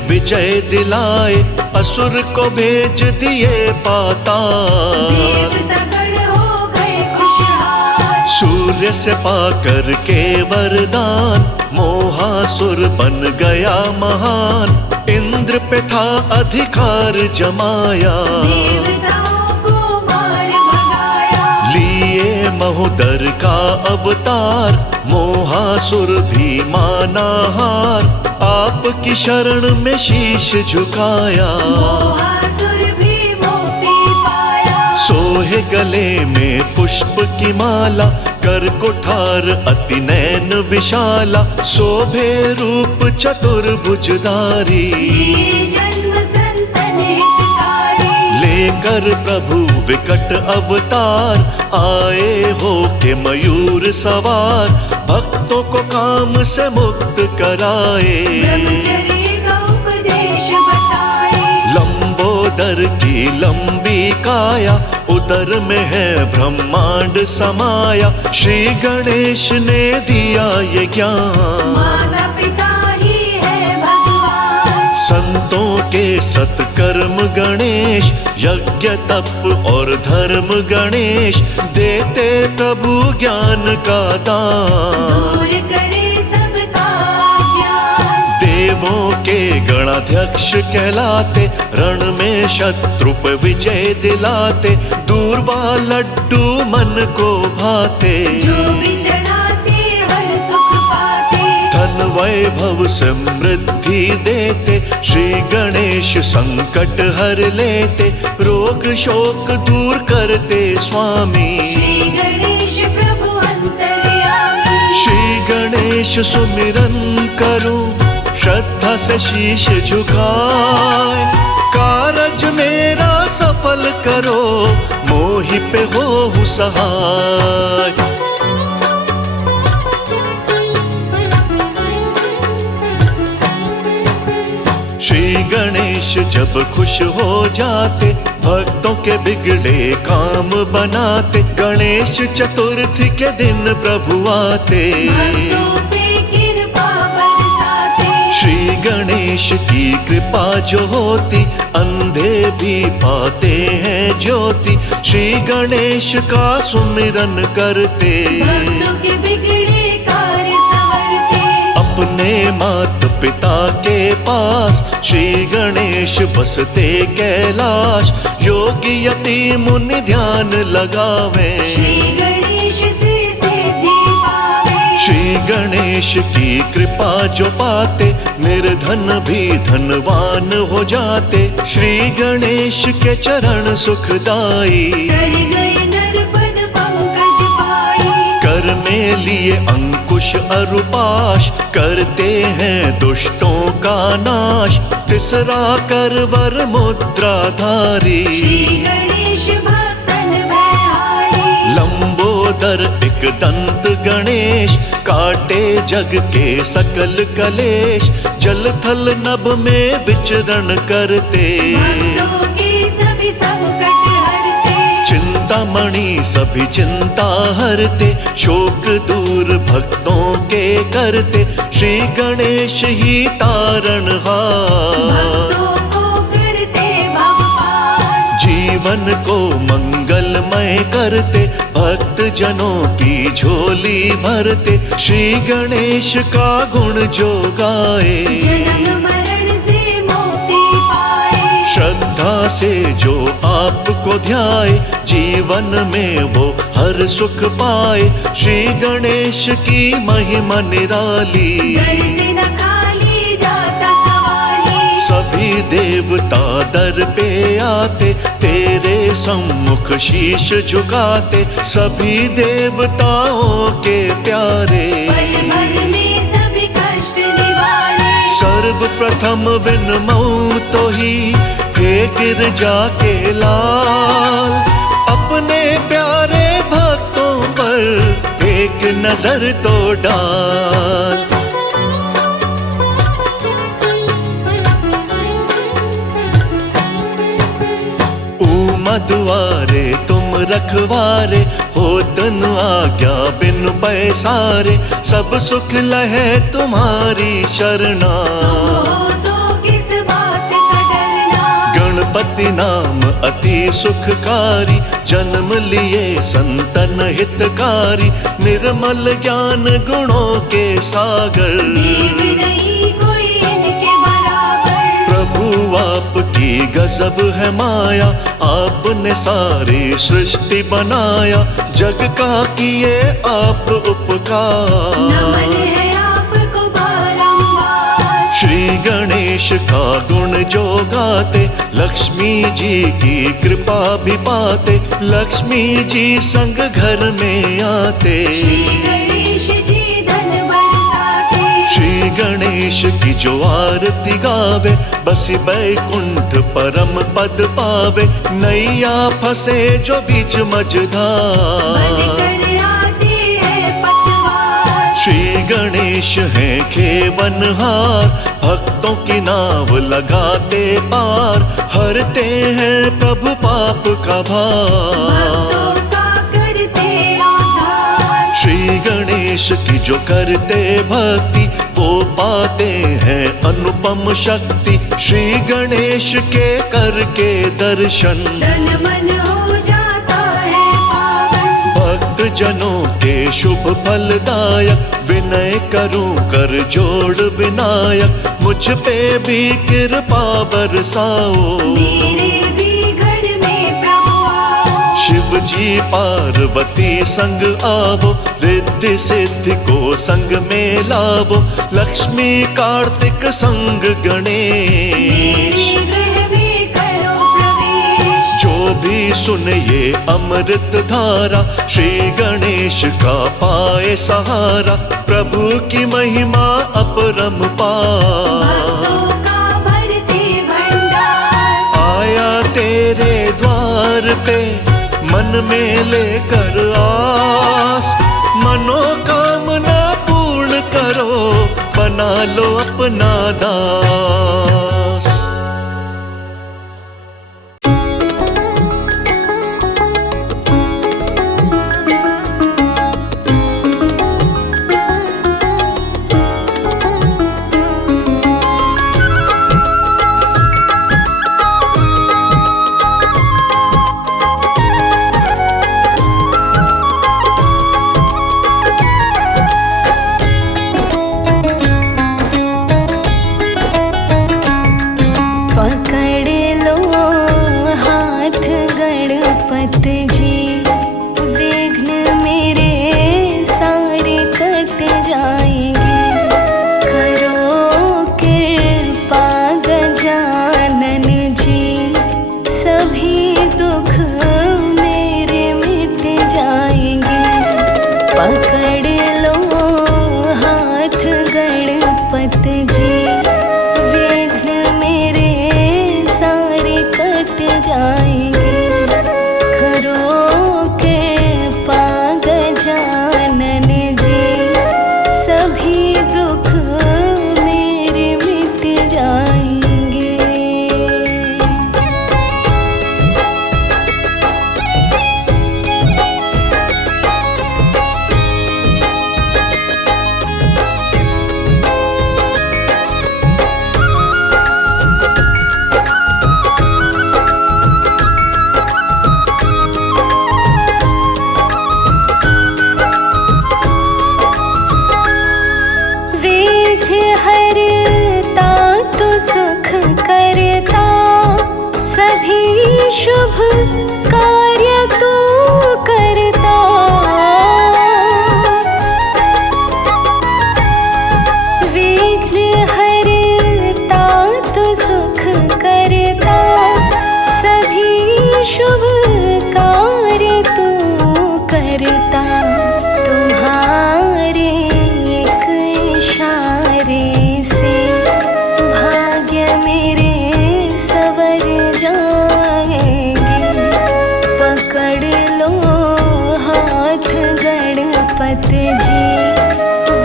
विजय दिलाए, असुर को भेज दिए पाताल। देवतागण हो गए खुशहाल। सूर्य से पाकर के वरदान, मोहासुर बन गया महान। इंद्र पे था अधिकार जमाया, देवताओं को मार भगाया। लिए महोदर का अवतार, मोहासुर भी माना हार। आपकी शरण में शीश झुकाया, मोहासुर भी मुक्ति पाया। सोहे गले में पुष्प की माला, कर कुठार अति नैन विशाला। शोभे रूप चतुर्भुजधारी, ये जन्म संतन हितकारी। लेकर प्रभु विकट अवतार, आए हो के मयूर सवार। भक्तों को काम से मुक्त कराए, ब्रह्मचर्य का उपदेश बताए। लंबोदर की लंबी काया, उदर में है ब्रह्मांड समाया। श्री गणेश ने दिया ये ज्ञान, माता पिता ही है भगवान। संतों के सत्कर्म गणेश, यज्ञ तप और धर्म गणेश। देते प्रभु ज्ञान का दान, दूर करे सबका ज्ञान। देवों के गणाध्यक्ष कहलाते, रण में शत्रु पे विजय दिलाते। दूरबा लड्डू मन को भाते, जो भी चढ़ाते हर सुख पाते। धन वैभव समृद्धि देते, श्री गणेश संकट हर लेते। रोग शोक दूर करते स्वामी, श्री गणेश प्रभु अंतर्यामी। श्री गणेश सुमिरन करूं, श्रद्धा से शीश झुकाए। कारज मेरा सफल करो, मोहि पे हो सहाय। गणेश जब खुश हो जाते, भक्तों के बिगड़े काम बनाते। गणेश चतुर्थी के दिन प्रभु आते, भक्तों पे कृपा बरसाते। श्री गणेश की कृपा जो होती, अंधे भी पाते हैं ज्योति। श्री गणेश का सुमिरन करते, भक्तों के बिगड़े कार्य संवरते। अपने माता पिता के पास श्री गणेश बसते कैलाश। योगी यति मुनि ध्यान लगावे, श्री गणेश से सिद्धि पावे। श्री गणेश की कृपा जो पाते, निर्धन भी धनवान हो जाते। श्री गणेश के चरण सुखदाई, कर गए नरपद पंकज पाई। कर में लिए अंकुश अरुपाश, करते हैं दुष्टों का नाश। तीसरा कर वर मुद्राधारी, श्री गणेश भक्तन बहारी। लंबोदर एक दंत गणेश, काटे जग के सकल कलेश। जल थल नभ में विचरण करते, भक्तों के सभी संकट हरते। चिंतामणि सभी चिंता हरते, शोक दूर भक्तों के करते। श्री गणेश ही तारणहार, भक्तों को करते भव पार। जीवन को मंगलमय करते, भक्त जनों की झोली भरते। श्री गणेश का गुण जो गाए, जन्म मरण से मुक्ति पाए। श्रद्धा से जो आपको ध्याए, जीवन में वो हर सुख पाए। श्री गणेश की महिमा निराली, दर से न खाली जाता सवाली। सभी देवता दर पे आते, तेरे सम्मुख शीश झुकाते। सभी देवताओं के प्यारे, पल भर में सभी कष्ट निवारे। सर्वप्रथम विनमऊ तो ही, हे गिरजा के लाल। अपने प्यारे भक्तों पर एक नजर तो डाल। दुआरे तुम रखवारे, हो तन आज्ञा बिन पैसारे। सब सुख लहे तुम्हारी शरणा, हो तो किस बात का डरना। गणपति नाम अति सुखकारी, जन्म लिए संतन हितकारी। निर्मल ज्ञान गुणों के सागर, देव नहीं कोई इनके बराबर। प्रभु आपकी गजब है माया, आपने सारी सृष्टि बनाया। जग का किए आप उपकार, नमन है आपको बारंबार। श्री गणेश का गुण जो गाते, लक्ष्मी जी की कृपा भी पाते। लक्ष्मी जी संग घर में आते, श्री गणेश जी धन बरसाते। श्री गणेश की जो आरती गावे, बसी बैकुंठ परम पद पावे। नैया फंसे जो बीच मझधार, बनकर आते हैं पतवार। श्री गणेश हैं खेवनहार, भक्तों की नाव लगाते पार। हरते हैं प्रभु पाप का भार, भक्तों का करते उद्धार। श्री गणेश की जो करते भक्ति, वो पाते हैं अनुपम शक्ति। श्री गणेश के करके दर्शन, तन मन हो जाता है पावन। भक्त जनों के शुभ फलदायक। विनय करूं कर जोड़ विनायक, मुझ पे भी कृपा बरसाओ। मेरे भी घर में प्रभु आओ। शिव जी पार्वती संग आवो, रिद्धि सिद्धि को संग में लावो। लक्ष्मी कार्तिक संग गणेश, मेरे गृह में करो प्रवेश। जो भी सुने ये अमृत धारा, श्री गणेश का पाए सहारा। प्रभु की महिमा अपरंपार, भक्तों का भरते भंडार। आया तेरे द्वार पे मन में लेकर आस। मनोकामना पूर्ण करो, बना लो अपना दास। विघ्न मेरे सारे कट जाएंगे। करो कृपा गजानन जी, सभी दुख मेरे मिट जाएंगे। विघ्न हरता तो सुख करता, सभी शुभ कार्य तू करता। विघ्न हरता तो सुख करता, सभी शुभ कार्य तू करता। तुम्हारे एक इशारे से भाग्य मेरे सवर जाएंगे। पकड़ लो हाथ गणपति जी,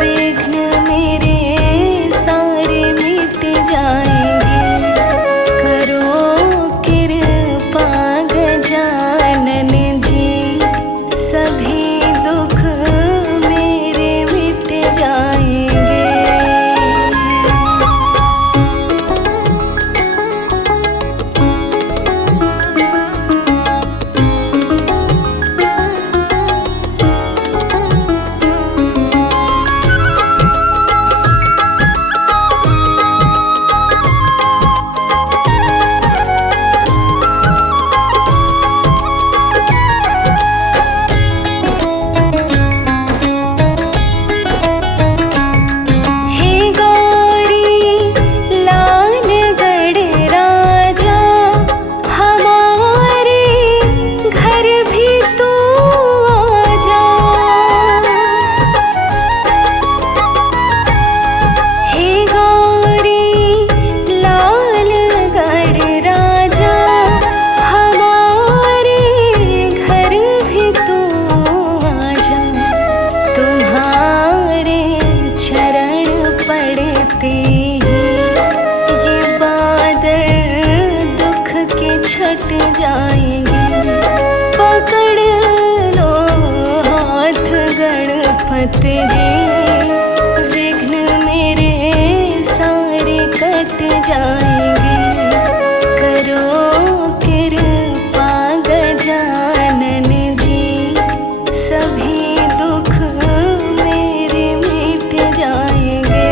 विघ्न मेरे सारे मिट जाएंगे। करो कृपा गजानन जी, सभी दुख मेरे मिट जाएंगे। हे गौरी लाल गणराजा, हमारे घर भी तू आजा। हे गौरी लाल गणराजा, हमारे घर भी तू आजा। तुम्हारे चरण पड़ते ही ये बादल दुख के छट जाएंगे। पकड़ लो हाथ गणपति जी, विघ्न मेरे सारे कट जाएंगे। करो कृपा गजानन जी, सभी दुख मेरे मिट जाएंगे।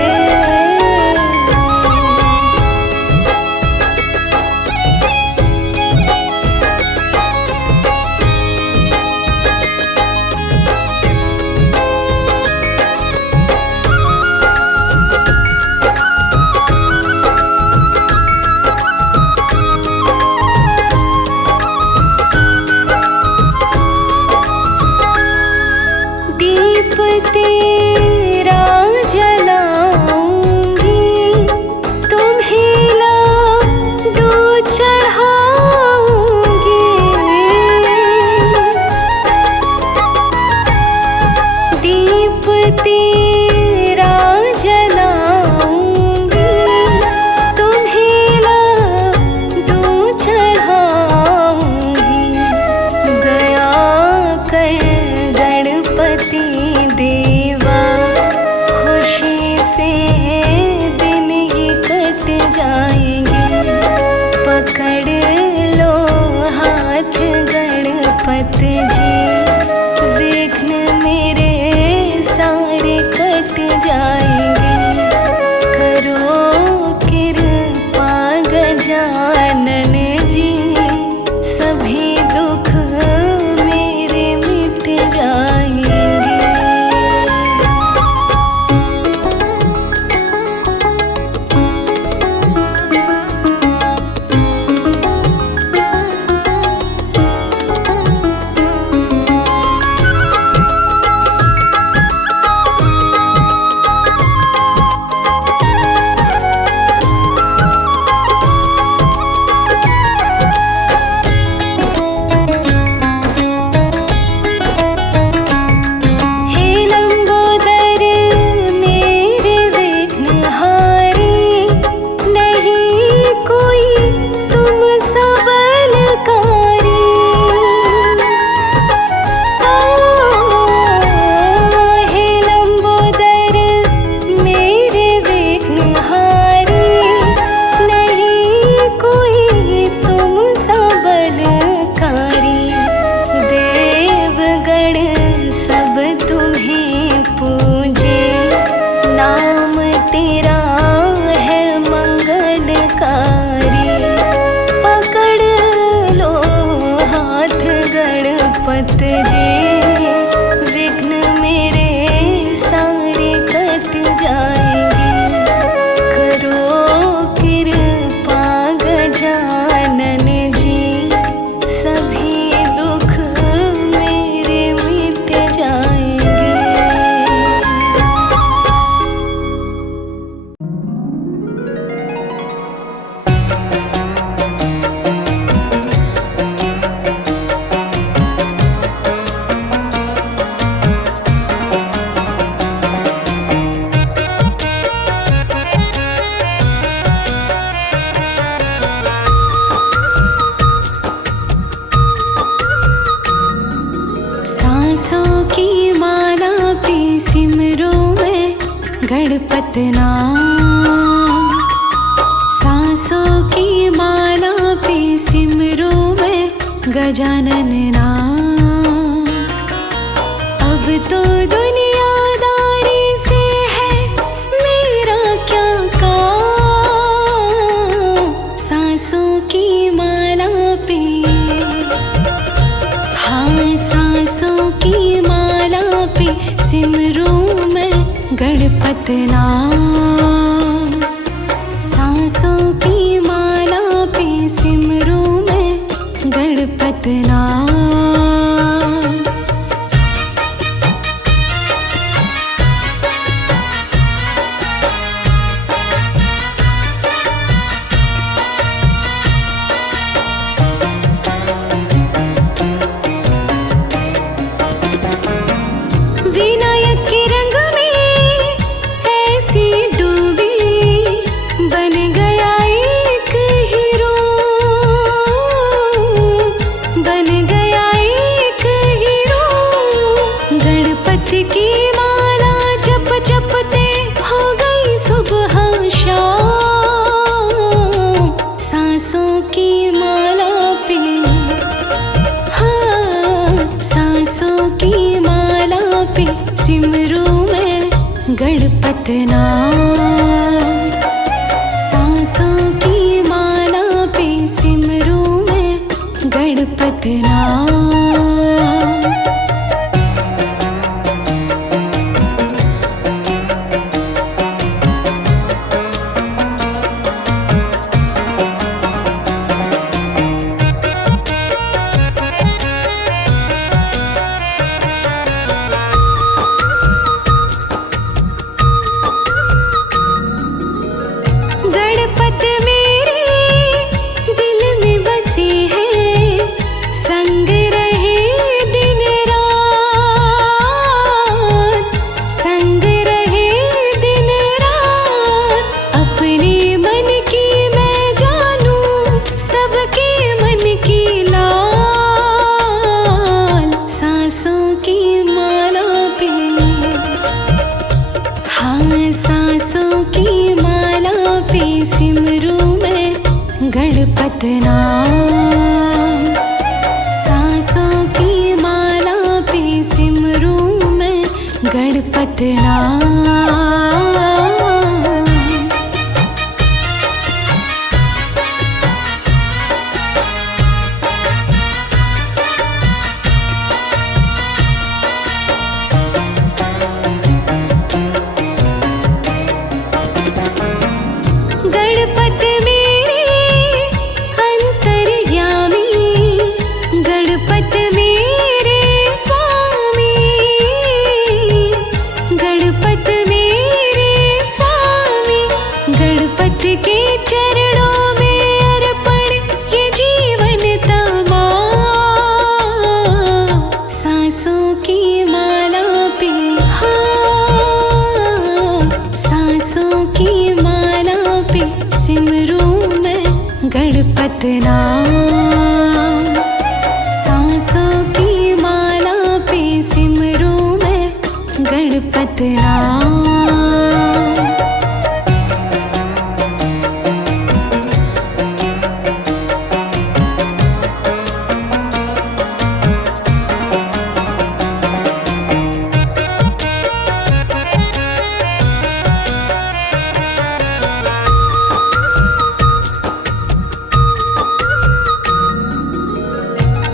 दीप तेरा जलाऊंगी, तुम्हें लाडू चढ़ाऊंगी। दीप तेरा जलाऊंगी, तुम्हें लाडू चढ़ाऊंगी। दया कर गणपति देवा, खुशी से दिन ये कट जाएंगे। पकड़ लो हाथ गणपति जी, विघ्न मेरे सारे कट जाएंगे। करो कृपा गजानन जी, सभी दुख मेरे मिट जाएंगे। गणपत नाम। सांसों की माला पे सिमरू मैं गजानन नाम। अब तो दुनियादारी से है मेरा क्या काम। सांसों की माला पे, हाँ सांसों की माला पे सिमरू मैं गणपत नाम। सांसों की माला पे सिमरू मैं गणपत नाम। विनायक के रंग में ऐसी डूबी, बन गया एक हीरो, बन गया एक हीरो। गणपति की माला जप जपते हो गई सुबह शाम। सांसों की माला पे, हाँ सांसों की माला पे सिमरू मैं गणपत नाम। सांसों की माला पे सिमरू मैं गणपत नाम। गणपत मेरे दिल में बसे हैं, संग रहे दिन रात, संग रहे दिन रात। अपने मन की मैं जानूं, सबके मन की लाल। सांसों की माला पे, हाँ सांसों की माला पे सिमरू मैं गणपत नाम। सांसों की माला पे सिमरू मैं गणपत नाम। गणपत मेरे अंतर्यामी, गणपत मेरे स्वामी, गणपत मेरे स्वामी। गणपत के चरणों में अर्पण ये जीवन तमाम। सांसों की माला पे, हाँ सांसों की माला पे सिमरू मैं गणपत नाम। सांसों की माला पे सिमरू मैं गणपत नाम।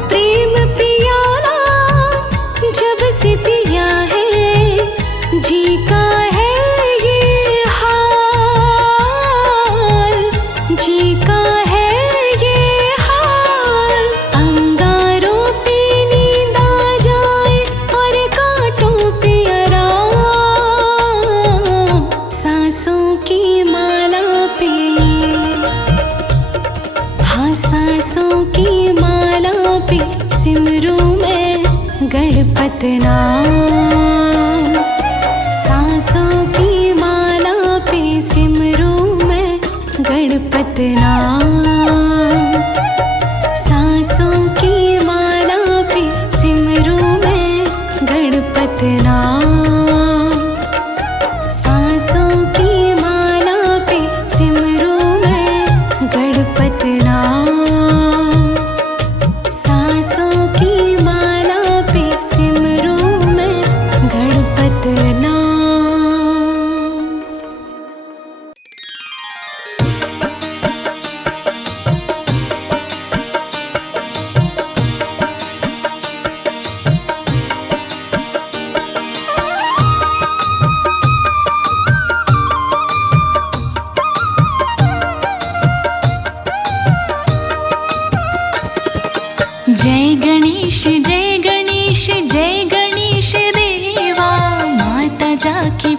प्रेम पियाला जब से पिया है, जी का है ये हाल, जी का है ये हाल। अंगारों पे नींद आ जाए और कांटों पे आराम। सांसों की माला पे, हाँ सांसों की माला पे सिमरू मैं गणपत नाम। सांसों की माला पे सिमरू मैं गणपत नाम। सांसों की माला पे सिमरू मैं गणपत नाम। सांसों की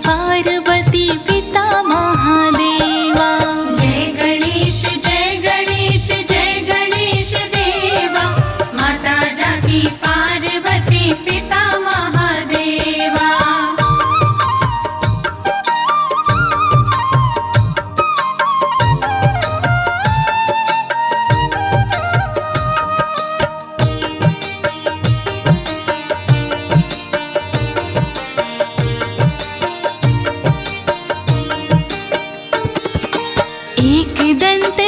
पार्वती पिता महादेवा। जय गणेश जय गणेश जय गणेश देवा, माता जाकी पार्वती पिता महादेवा। एक दंत